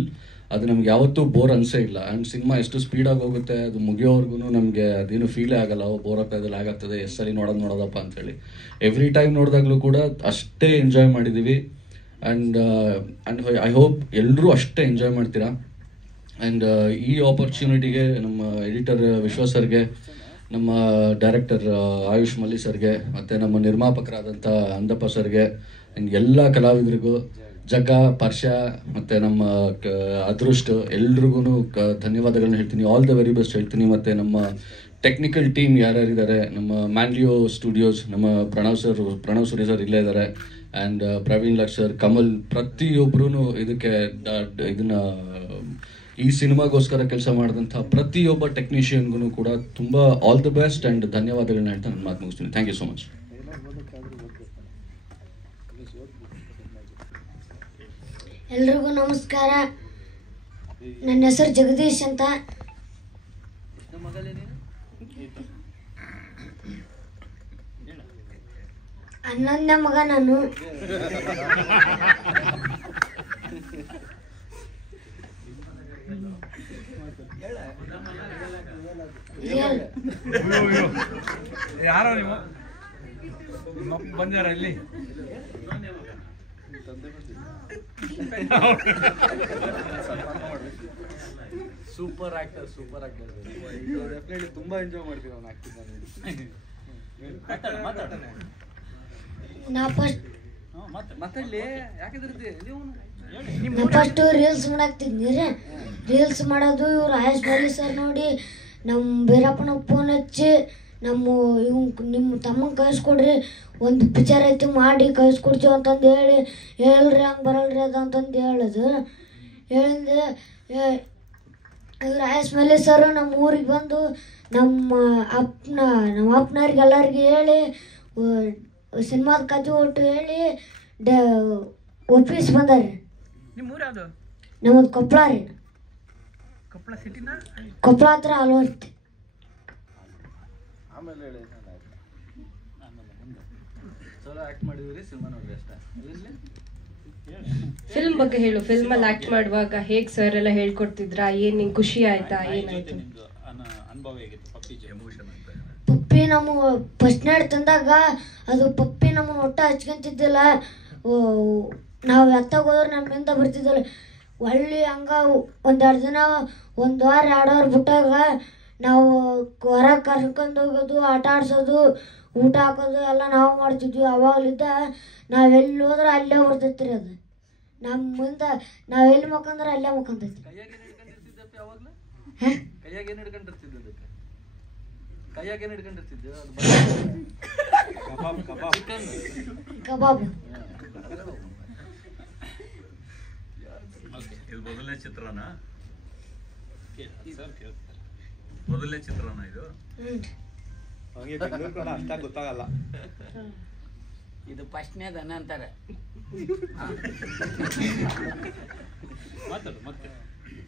ಅದು ನಮ್ಗೆ ಯಾವತ್ತೂ ಬೋರ್ ಅನಿಸೇ ಇಲ್ಲ. ಆ್ಯಂಡ್ ಸಿನಿಮಾ ಎಷ್ಟು ಸ್ಪೀಡಾಗಿ ಹೋಗುತ್ತೆ, ಅದು ಮುಗಿಯೋವರೆಗೂ ನಮಗೆ ಅದೇನು ಫೀಲೇ ಆಗಲ್ಲ, ಬೋರ್ ಆಗ್ತಾಯಿದ್ದಲ್ಲಿ ಆಗಾಗ್ತದೆ, ಎಷ್ಟು ಸಲ ನೋಡೋದಪ್ಪ ಅಂಥೇಳಿ. ಎವ್ರಿ ಟೈಮ್ ನೋಡಿದಾಗಲೂ ಕೂಡ ಅಷ್ಟೇ ಎಂಜಾಯ್ ಮಾಡಿದ್ದೀವಿ. ಆ್ಯಂಡ್ ಐ ಹೋಪ್ ಎಲ್ಲರೂ ಅಷ್ಟೇ ಎಂಜಾಯ್ ಮಾಡ್ತೀರಾ. ಆ್ಯಂಡ್ ಈ ಆಪರ್ಚುನಿಟಿಗೆ ನಮ್ಮ ಎಡಿಟರ್ ವಿಶ್ವ ಸರ್ಗೆ, ನಮ್ಮ ಡೈರೆಕ್ಟರ್ ಆಯುಷ್ ಮಲ್ಲಿ ಸರ್ಗೆ, ಮತ್ತು ನಮ್ಮ ನಿರ್ಮಾಪಕರಾದಂಥ ಅಂದಪ್ಪ ಸರ್ಗೆ, ಎಲ್ಲ ಕಲಾವಿದರಿಗೂ, ಜಗ್ಗ, ಪರ್ಷ ಮತ್ತು ನಮ್ಮ ಅದೃಷ್ಟ ಎಲ್ರಿಗೂ ಧನ್ಯವಾದಗಳನ್ನ ಹೇಳ್ತೀನಿ. ಆಲ್ ದ ವೆರಿ ಬೆಸ್ಟ್ ಹೇಳ್ತೀನಿ. ಮತ್ತು ನಮ್ಮ ಟೆಕ್ನಿಕಲ್ ಟೀಮ್ ಯಾರ್ಯಾರಿದ್ದಾರೆ, ನಮ್ಮ ಮ್ಯಾನ್ಲಿಯೋ ಸ್ಟುಡಿಯೋಸ್, ನಮ್ಮ ಪ್ರಣವ್ ಸುರಿ ಸರ್ ಇಲ್ಲೇ ಇದ್ದಾರೆ, and Praveen lakh sir, Kamal, ಪ್ರತಿಯೊಬ್ಬರೂ ಇದನ್ನು ಈ ಸಿನಿಮಾಗೋಸ್ಕರ ಕೆಲಸ ಮಾಡಿದಂಥ ಪ್ರತಿಯೊಬ್ಬ ಟೆಕ್ನಿಷಿಯನ್ಗೂ ಕೂಡ ತುಂಬ ಆಲ್ ದಿ ಬೆಸ್ಟ್ ಆ್ಯಂಡ್ ಧನ್ಯವಾದಗಳನ್ನ ಹೇಳ್ತಾ ನಾನು ಮಾತು ಮುಗಿಸ್ತೀನಿ. Thank you so much. ಎಲ್ರಿಗೂ ನಮಸ್ಕಾರ. ನನ್ನ ಹೆಸರು ಜಗದೀಶ್ ಅಂತ. ಹನ್ನೊಂದನೇ ಮಗ ನಾನು. ಯಾರೋ ನೀವು ಬಂದಾರ ಇಲ್ಲಿ? ಸೂಪರ್ ಆಕ್ಟರ್ ಡೆಫಿನೆಟ್ಲಿ ತುಂಬಾ ಎಂಜಾಯ್ ಮಾಡ್ತೀವಿ ಅವ್ನು ಆಕ್ಟಿಂಗ್. ನಾ ಫಸ್ಟ್ ರೀಲ್ಸ್ ಮಾಡಾಕ್ತಿದ್ನಿ ರೀ. ರೀಲ್ಸ್ ಮಾಡೋದು ಇವ್ರು ಆಯುಷ್ ಮಲ್ಲಿ ಸರ್ ನೋಡಿ ನಮ್ಮ ಬೀರಪ್ಪನ ಫೋನ್ ಹಚ್ಚಿ ನಿಮ್ಮ ತಮ್ಮಂಗೆ ಕಳಿಸ್ಕೊಡ್ರಿ, ಒಂದು ಪಿಕ್ಚರ್ ಐತಿ ಮಾಡಿ ಕಳಿಸ್ಕೊಡ್ತೀವಿ ಅಂತಂದು ಹೇಳ್ರಿ ಹಂಗೆ ಬರಲ್ರಿ ಅದು ಅಂತಂದು ಹೇಳಿದೆ. ಇವ್ರು ಆಯುಷ್ ಮಲ್ಲಿ ಸರ್ ನಮ್ಮ ಊರಿಗೆ ಬಂದು ನಮ್ಮ ಅಪ್ಪನವ್ರಿಗೆ ಎಲ್ಲರಿಗೆ ಹೇಳಿ ಸಿನಿಮಾದ ಕಥೆ ಒಟ್ಟು ಹೇಳಿ ಒಪ್ಪಿಸಿ ಬಂದಾರ್ರಿ. ನಮ್ಮದು ಕೊಪ್ಪಳ ರೀ. ಕೊಪ್ಪಳ ಹತ್ರ ಅಲ್ವರ್ತಿ. ಫಿಲ್ಮ್ ಬಗ್ಗೆ ಹೇಳು. ಫಿಲ್ಮಲ್ಲಿ ಆಕ್ಟ್ ಮಾಡುವಾಗ ಹೇಗೆ ಸರ್ ಎಲ್ಲ ಹೇಳ್ಕೊಡ್ತಿದ್ರಾ? ಏನ್ ನಿಂಗೆ ಖುಷಿ ಆಯ್ತಾ? ಏನಾಯ್ತು? ಪಪ್ಪಿ ನಮ್ಮ ಫಸ್ಟ್ ನೈಟ್ ತಂದಾಗ ಅದು ಪಪ್ಪಿ ನಮ್ಮನ್ನು ಒಟ್ಟ ಹಚ್ಕೊಂತಿದ್ದಿಲ್ಲ. ನಾವು ಎತ್ತಾಗ ಹೋದ್ರೆ ನಮ್ಮಿಂದ ಬರ್ತಿದ್ದಿಲ್ಲ. ಒಳ್ಳೆ ಹಂಗ 1-2 ದಿನ 1 ವಾರ 2 ವಾರ ಬಿಟ್ಟಾಗ ನಾವು ಹೊರಗೆ ಕರ್ಕೊಂಡು ಹೋಗೋದು, ಆಟ ಆಡ್ಸೋದು, ಊಟ ಹಾಕೋದು ಎಲ್ಲ ನಾವು ಮಾಡ್ತಿದ್ವಿ. ಅವಾಗಲಿದ್ದ ನಾವೆಲ್ಲಿ ಹೋದ್ರೆ ಅಲ್ಲೇ ಬರ್ತೈತಿ ರೀ ಅದು. ನಮ್ಮ ಮುಂದೆ ನಾವೆಲ್ಲಿ ಮಕ್ಕಂದ್ರೆ ಅಲ್ಲೇ ಮಕ್ಕಂತೈತಿ. ಕಬಾಬ್. ಇದು ಮೊದಲನೇ ಚಿತ್ರನ ಇದು ಗೊತ್ತಾಗಲ್ಲ. ಇದು ಫಸ್ಟ್ನೇದ ಅಂತಾರೆ.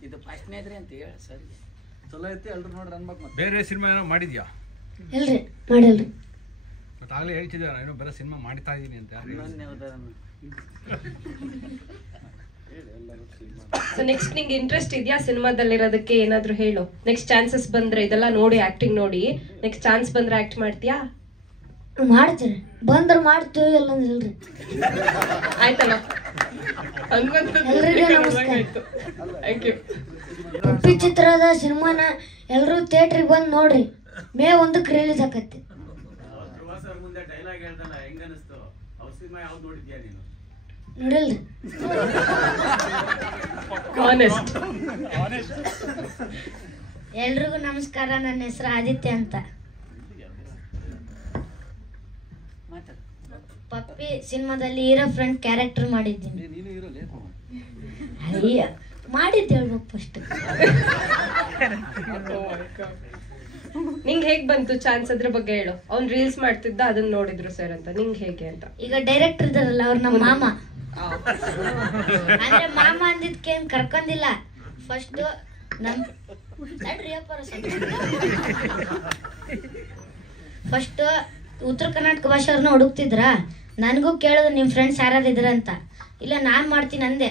ಇದು ಫಸ್ಟ್ನೇದ್ರಿ ಅಂತ ಹೇಳ ಸರ್. ಚಲೋ ಐತಿ, ಎಲ್ರು ನೋಡ್ರಿ ಅನ್ಬೇಕು. ಬೇರೆ ಸಿನಿಮಾ ಏನೋ ಮಾಡಿದ್ಯಾ? ಇಲ್ರಿ, ಮಾಡಿಲ್ರಿ. ಮತ್ತೆ ಆಗಲೇ ಹೇಳ್ತಿದ್ದೆ ಏನೋ ಬೇರೆ ಸಿನಿಮಾ ಮಾಡ್ತಾ ಇದ್ದೀನಿ ಅಂತ. ಸೊ ನೆಕ್ಸ್ಟ್ ನಿಂಗೆ ಇಂಟ್ರೆಸ್ಟ್ ಇದೆಯಾ ಸಿನಿಮಾದಲ್ಲಿರೋದಕ್ಕೆ? ಏನಾದ್ರು ಹೇಳು. ನೆಕ್ಸ್ಟ್ ಚಾನ್ಸಸ್ ಬಂದ್ರೆ, ಇದೆಲ್ಲ ನೋಡಿ ಆಕ್ಟಿಂಗ್ ನೋಡಿ ನೆಕ್ಸ್ಟ್ ಚಾನ್ಸ್ ಬಂದ್ರೆ ಆಕ್ಟ್ ಮಾಡ್ತೀಯಾ? ಮಾಡ್ತೀರಿ, ಬಂದ್ರೆ ಮಾಡ್ತೀವಿ, ಇಲ್ಲಂದ್ರೆ ಇಲ್ರಿ. ಆಯ್ತಲ್ಲ, ಎಲ್ರಿಗೂ ನಮಸ್ಕಾರ. Thank you. ಪಪ್ಪಿ ಚಿತ್ರದ ಸಿನಿಮಾನ ಎಲ್ಲರೂ ಥಿಯೇಟ್ರಿಗೆ ಬಂದು ನೋಡ್ರಿ. ಮೇ 1ಕ್ಕೆ ರಿಲೀಸ್ ಆಕತ್ತಿ. ನೋಡಿಲ್ರಿ? ಎಲ್ರಿಗೂ ನಮಸ್ಕಾರ. ನನ್ನ ಹೆಸರು ಆದಿತ್ಯ ಅಂತ. ಪಪ್ಪಿ ಸಿನಿಮಾದಲ್ಲಿ ಹೀರೋ ಫ್ರೆಂಡ್ ಕ್ಯಾರೆಕ್ಟರ್ ಮಾಡಿದ್ದೀನಿ. ಅಯ್ಯ, ಮಾಡಿದ್ದು ಹೇಳ್ಬೇಕು ಫಸ್ಟ್. ನಿಂಗೆ ಹೇಗ್ ಬಂತು ಚಾನ್ಸ್? ಅದ್ರ ಬಗ್ಗೆ ಹೇಳು. ಅವ್ನ್ ರೀಲ್ಸ್ ಮಾಡ್ತಿದ್ದ, ಅದನ್ನ ನೋಡಿದ್ರು ಸರ್ ಅಂತ. ನಿಂಗೆ ಹೇಗೆ ಅಂತ? ಈಗ ಡೈರೆಕ್ಟರ್ ಇದಾರಲ್ಲ, ಅವ್ರ ನಮ್ಮ ಮಾಮ. ಅಂದ್ರೆ ಮಾಮ ಅಂದಿದ್ಕೇನ್ ಕರ್ಕೊಂಡಿಲ್ಲ. ಫಸ್ಟ್ ಫಸ್ಟ್ ಉತ್ತರ ಕರ್ನಾಟಕ ಭಾಷೆಯವ್ರನ್ನ ಹುಡುಕ್ತಿದ್ರ. ನನಗೂ ಕೇಳಿದ್ರು ನಿಮ್ಮ ಫ್ರೆಂಡ್ಸ್ ಯಾರು ಇದ್ರ ಅಂತ. ಇಲ್ಲ, ನಾನು ಮಾಡ್ತೀನಿ ಅಂದೆ.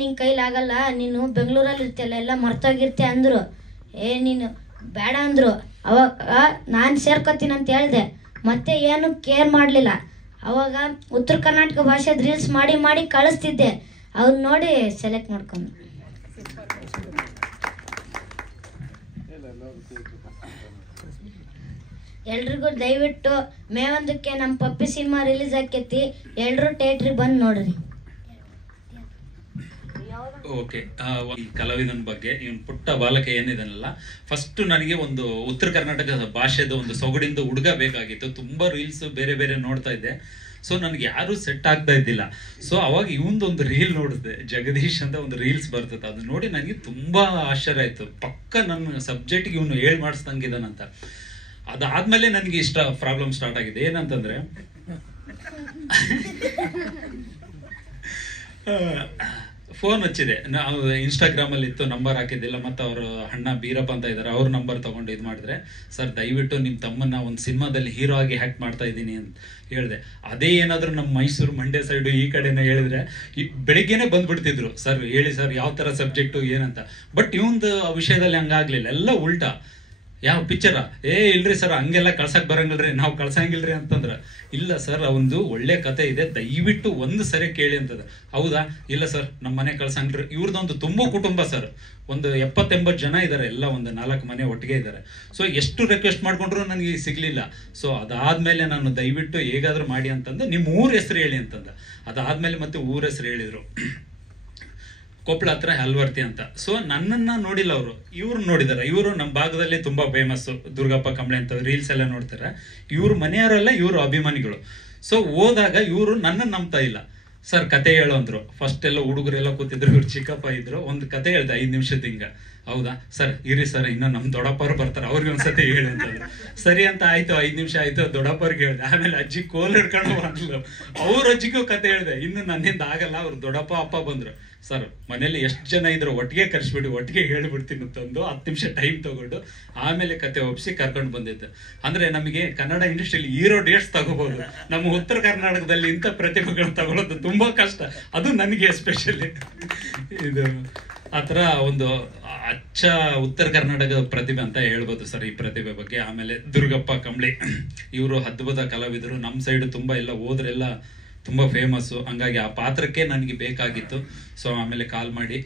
ನಿನ್ ಕೈಲಾಗಲ್ಲ, ನೀನು ಬೆಂಗಳೂರಲ್ಲಿ ಇರ್ತಿಯಲ್ಲ, ಎಲ್ಲ ಮರ್ತೋಗಿರ್ತೀಯ ಅಂದ್ರು. ನೀನು ಬೇಡ ಅಂದ್ರು. ಅವಾಗ ನಾನು ಸೇರ್ಕೊತೀನಿ ಅಂತ ಹೇಳಿದೆ. ಮತ್ತೆ ಏನು ಕೇರ್ ಮಾಡಲಿಲ್ಲ. ಅವಾಗ ಉತ್ತರ ಕರ್ನಾಟಕ ಭಾಷೆ ರೀಲ್ಸ್ ಮಾಡಿ ಮಾಡಿ ಕಳಿಸ್ತಿದ್ದೆ. ಅವ್ನು ನೋಡಿ ಸೆಲೆಕ್ಟ್ ಮಾಡ್ಕೊಂಡು. ಎಲ್ರಿಗೂ ದಯವಿಟ್ಟು ಮೇ 1ಕ್ಕೆ ನಮ್ಮ ಪಪ್ಪಿ ಸಿನಿಮಾ ರಿಲೀಸ್ ಆಕೈತಿ. ಎಲ್ರು ಥಿಯೇಟ್ರಿಗೆ ಬಂದು ನೋಡ್ರಿ. ಓಕೆ, ಈ ಕಲಾವಿದನ ಬಗ್ಗೆ ಇವನ್ ಪುಟ್ಟ ಬಾಲಕ ಏನಿದನಲ್ಲ, ಫಸ್ಟ್ ನನಗೆ ಒಂದು ಉತ್ತರ ಕರ್ನಾಟಕ ಭಾಷೆದ ಒಂದು ಸೊಗಡಿಂದ ಹುಡುಗ ಬೇಕಾಗಿತ್ತು. ತುಂಬಾ ರೀಲ್ಸ್ ಬೇರೆ ಬೇರೆ ನೋಡ್ತಾ ಇದ್ದೆ. ಸೊ ನನಗೆ ಯಾರು ಸೆಟ್ ಆಗ್ತಾ ಇದ್ದಿಲ್ಲ. ಸೊ ಅವಾಗ ಇವಂದೊಂದು ರೀಲ್ ನೋಡಿದೆ, ಜಗದೀಶ್ ಅಂತ ಒಂದು ರೀಲ್ಸ್ ಬರ್ತದೆ. ಅದು ನೋಡಿ ನನಗೆ ತುಂಬಾ ಆಶ್ಚರ್ಯ ಆಯ್ತು. ಪಕ್ಕ ನನ್ನ ಸಬ್ಜೆಕ್ಟ್ಗೆ ಇವನು ಹೇಳ್ ಮಾಡಿಸ್ದಂಗಿದಾನಂತ. ಅದಾದ್ಮೇಲೆ ನನಗೆ ಪ್ರಾಬ್ಲಮ್ ಸ್ಟಾರ್ಟ್ ಆಗಿದೆ. ಏನಂತಂದ್ರೆ, ಫೋನ್ ಹಚ್ಚಿದೆ. ನಾವು ಇನ್ಸ್ಟಾಗ್ರಾಮಲ್ಲಿ ಇತ್ತು, ನಂಬರ್ ಹಾಕಿದ್ದಿಲ್ಲ. ಮತ್ತು ಅವರು ಅಣ್ಣ ಬೀರಪ್ಪ ಅಂತ ಇದ್ದಾರೆ, ಅವ್ರ ನಂಬರ್ ತಗೊಂಡು ಇದು ಮಾಡಿದ್ರೆ, ಸರ್ ದಯವಿಟ್ಟು ನಿಮ್ಮ ತಮ್ಮನ್ನ ಒಂದು ಸಿನಿಮಾದಲ್ಲಿ ಹೀರೋ ಆಗಿ ಹ್ಯಾಕ್ಟ್ ಮಾಡ್ತಾ ಇದ್ದೀನಿ ಅಂತ ಹೇಳಿದೆ. ಅದೇ ಏನಾದರೂ ನಮ್ಮ ಮೈಸೂರು ಮಂಡ್ಯ ಸೈಡು ಈ ಕಡೆನೇ ಹೇಳಿದ್ರೆ ಬೆಳಿಗ್ಗೆನೆ ಬಂದ್ಬಿಡ್ತಿದ್ರು, ಸರ್ ಹೇಳಿ ಸರ್ ಯಾವ ಥರ ಸಬ್ಜೆಕ್ಟು ಏನಂತ. ಬಟ್ ಇವಂದು ವಿಷಯದಲ್ಲಿ ಹಂಗಾಗ್ಲಿಲ್ಲ, ಎಲ್ಲ ಉಲ್ಟಾ. ಯಾವ ಪಿಕ್ಚರ? ಇಲ್ರಿ ಸರ್ ಹಂಗೆಲ್ಲ ಕಳ್ಸಕ್ ಬರಂಗಿಲ್ರಿ, ನಾವು ಕಳ್ಸಂಗಿಲ್ರಿ ಅಂತಂದ್ರ. ಇಲ್ಲ ಸರ್, ಅವಂದು ಒಳ್ಳೆ ಕತೆ ಇದೆ, ದಯವಿಟ್ಟು ಒಂದು ಸರಿ ಕೇಳಿ ಅಂತದ. ಹೌದಾ? ಇಲ್ಲ ಸರ್ ನಮ್ಮ ಮನೆ ಕಳ್ಸಂಗಿಲ್ರಿ. ಇವ್ರದೊಂದು ತುಂಬಾ ಕುಟುಂಬ ಸರ್, ಒಂದು 70-80 ಜನ ಇದ್ದಾರೆ, ಎಲ್ಲ ಒಂದು 4 ಮನೆ ಒಟ್ಟಿಗೆ ಇದ್ದಾರೆ. ಸೊ ಎಷ್ಟು ರಿಕ್ವೆಸ್ಟ್ ಮಾಡ್ಕೊಂಡ್ರು ನನಗೆ ಸಿಗ್ಲಿಲ್ಲ. ಸೊ ಅದಾದ್ಮೇಲೆ ನಾನು ದಯವಿಟ್ಟು ಹೇಗಾದ್ರೂ ಮಾಡಿ ಅಂತಂದು ನಿಮ್ಮ ಊರ ಹೆಸರು ಹೇಳಿ ಅಂತಂದ. ಅದಾದ್ಮೇಲೆ ಮತ್ತೆ ಊರ ಹೆಸರು ಹೇಳಿದ್ರು, ಕೊಪ್ಪಳ ಹತ್ರ ಹಲ್ವರ್ತಿ ಅಂತ. ಸೊ ನನ್ನನ್ನ ನೋಡಿಲ್ಲ ಅವರು, ಇವ್ರು ನೋಡಿದಾರೆ. ಇವರು ನಮ್ಮ ಭಾಗದಲ್ಲಿ ತುಂಬಾ ಫೇಮಸ್, ದುರ್ಗಪ್ಪ ಕಂಬಳೆ ಅಂತ ರೀಲ್ಸ್ ಎಲ್ಲ ನೋಡ್ತಾರೆ. ಇವ್ರ ಮನೆಯವರೆಲ್ಲ ಇವರು ಅಭಿಮಾನಿಗಳು. ಸೊ ಹೋದಾಗ ಇವರು ನನ್ನನ್ನು ನಂಬ್ತಾ ಇಲ್ಲ. ಸರ್ ಕತೆ ಹೇಳು ಅಂದ್ರು. ಫಸ್ಟ್ ಎಲ್ಲ ಹುಡುಗರೆಲ್ಲ ಕೂತಿದ್ರು, ಇವ್ರು ಚಿಕ್ಕಪ್ಪ ಇದ್ರು. ಒಂದು ಕತೆ ಹೇಳ್ದೆ 5 ನಿಮಿಷದ ಹಿಂಗ. ಹೌದಾ ಸರ್, ಇರಿ ಸರ್ ಇನ್ನು ನಮ್ಮ ದೊಡ್ಡಪ್ಪವ್ರು ಬರ್ತಾರೆ, ಅವ್ರಿಗೆ ಒಂದ್ಸತಿ ಹೇಳಿ ಅಂತಂದ್ರು. ಸರಿ ಅಂತ ಆಯ್ತು, 5 ನಿಮಿಷ ಆಯ್ತು, ದೊಡ್ಡಪ್ಪವ್ರಿಗೆ ಹೇಳ್ದೆ. ಆಮೇಲೆ ಅಜ್ಜಿ ಕೋಲ್ ಹಿಡ್ಕೊಂಡು ಬಂದ್ಲು, ಅವ್ರ ಅಜ್ಜಿಗೂ ಕತೆ ಹೇಳ್ದೆ. ಇನ್ನು ನನ್ನಿಂದ ಆಗಲ್ಲ, ಅವ್ರು ದೊಡ್ಡಪ್ಪ ಅಪ್ಪ ಬಂದ್ರು. ಸರ್ ಮನೇಲಿ ಎಷ್ಟು ಜನ ಇದ್ರು ಒಟ್ಟಿಗೆ ಕರ್ಸ್ಬಿಟ್ಟು ಒಟ್ಟಿಗೆ ಹೇಳ್ಬಿಡ್ತೀನಿ ಅಂತಂದು 10 ನಿಮಿಷ ಟೈಮ್ ತಗೊಂಡು ಆಮೇಲೆ ಕತೆ ಒಪ್ಪಿಸಿ ಕರ್ಕೊಂಡು ಬಂದಿದ್ದೆ. ಅಂದ್ರೆ ನಮಗೆ ಕನ್ನಡ ಇಂಡಸ್ಟ್ರಿಯಲ್ಲಿ ಹೀರೋ ಡೇಟ್ಸ್ ತಗೋಬಹುದು, ನಮ್ಮ ಉತ್ತರ ಕರ್ನಾಟಕದಲ್ಲಿ ಇಂಥ ಪ್ರತಿಭೆಗಳು ತಗೊಳ್ಳೋದು ತುಂಬಾ ಕಷ್ಟ. ಅದು ನನಗೆ ಎಸ್ಪೆಷಲಿ ಇದು ಆ ಥರ ಒಂದು ಅಚ್ಚ ಉತ್ತರ ಕರ್ನಾಟಕದ ಪ್ರತಿಭೆ ಅಂತ ಹೇಳ್ಬೋದು ಸರ್ ಈ ಪ್ರತಿಭೆ ಬಗ್ಗೆ. ಆಮೇಲೆ ದುರ್ಗಪ್ಪ ಕಂಬಳಿ ಇವರು ಅದ್ಭುತ ಕಲಾವಿದರು. ನಮ್ಮ ಸೈಡ್ ತುಂಬಾ ಎಲ್ಲ ಹೋದ್ರೆಲ್ಲ ತುಂಬಾ ಫೇಮಸ್ಸು. ಹಂಗಾಗಿ ಆ ಪಾತ್ರಕ್ಕೆ ನನಗೆ ಬೇಕಾಗಿತ್ತು. ಸೊ ಆಮೇಲೆ ಕಾಲ್ ಮಾಡಿ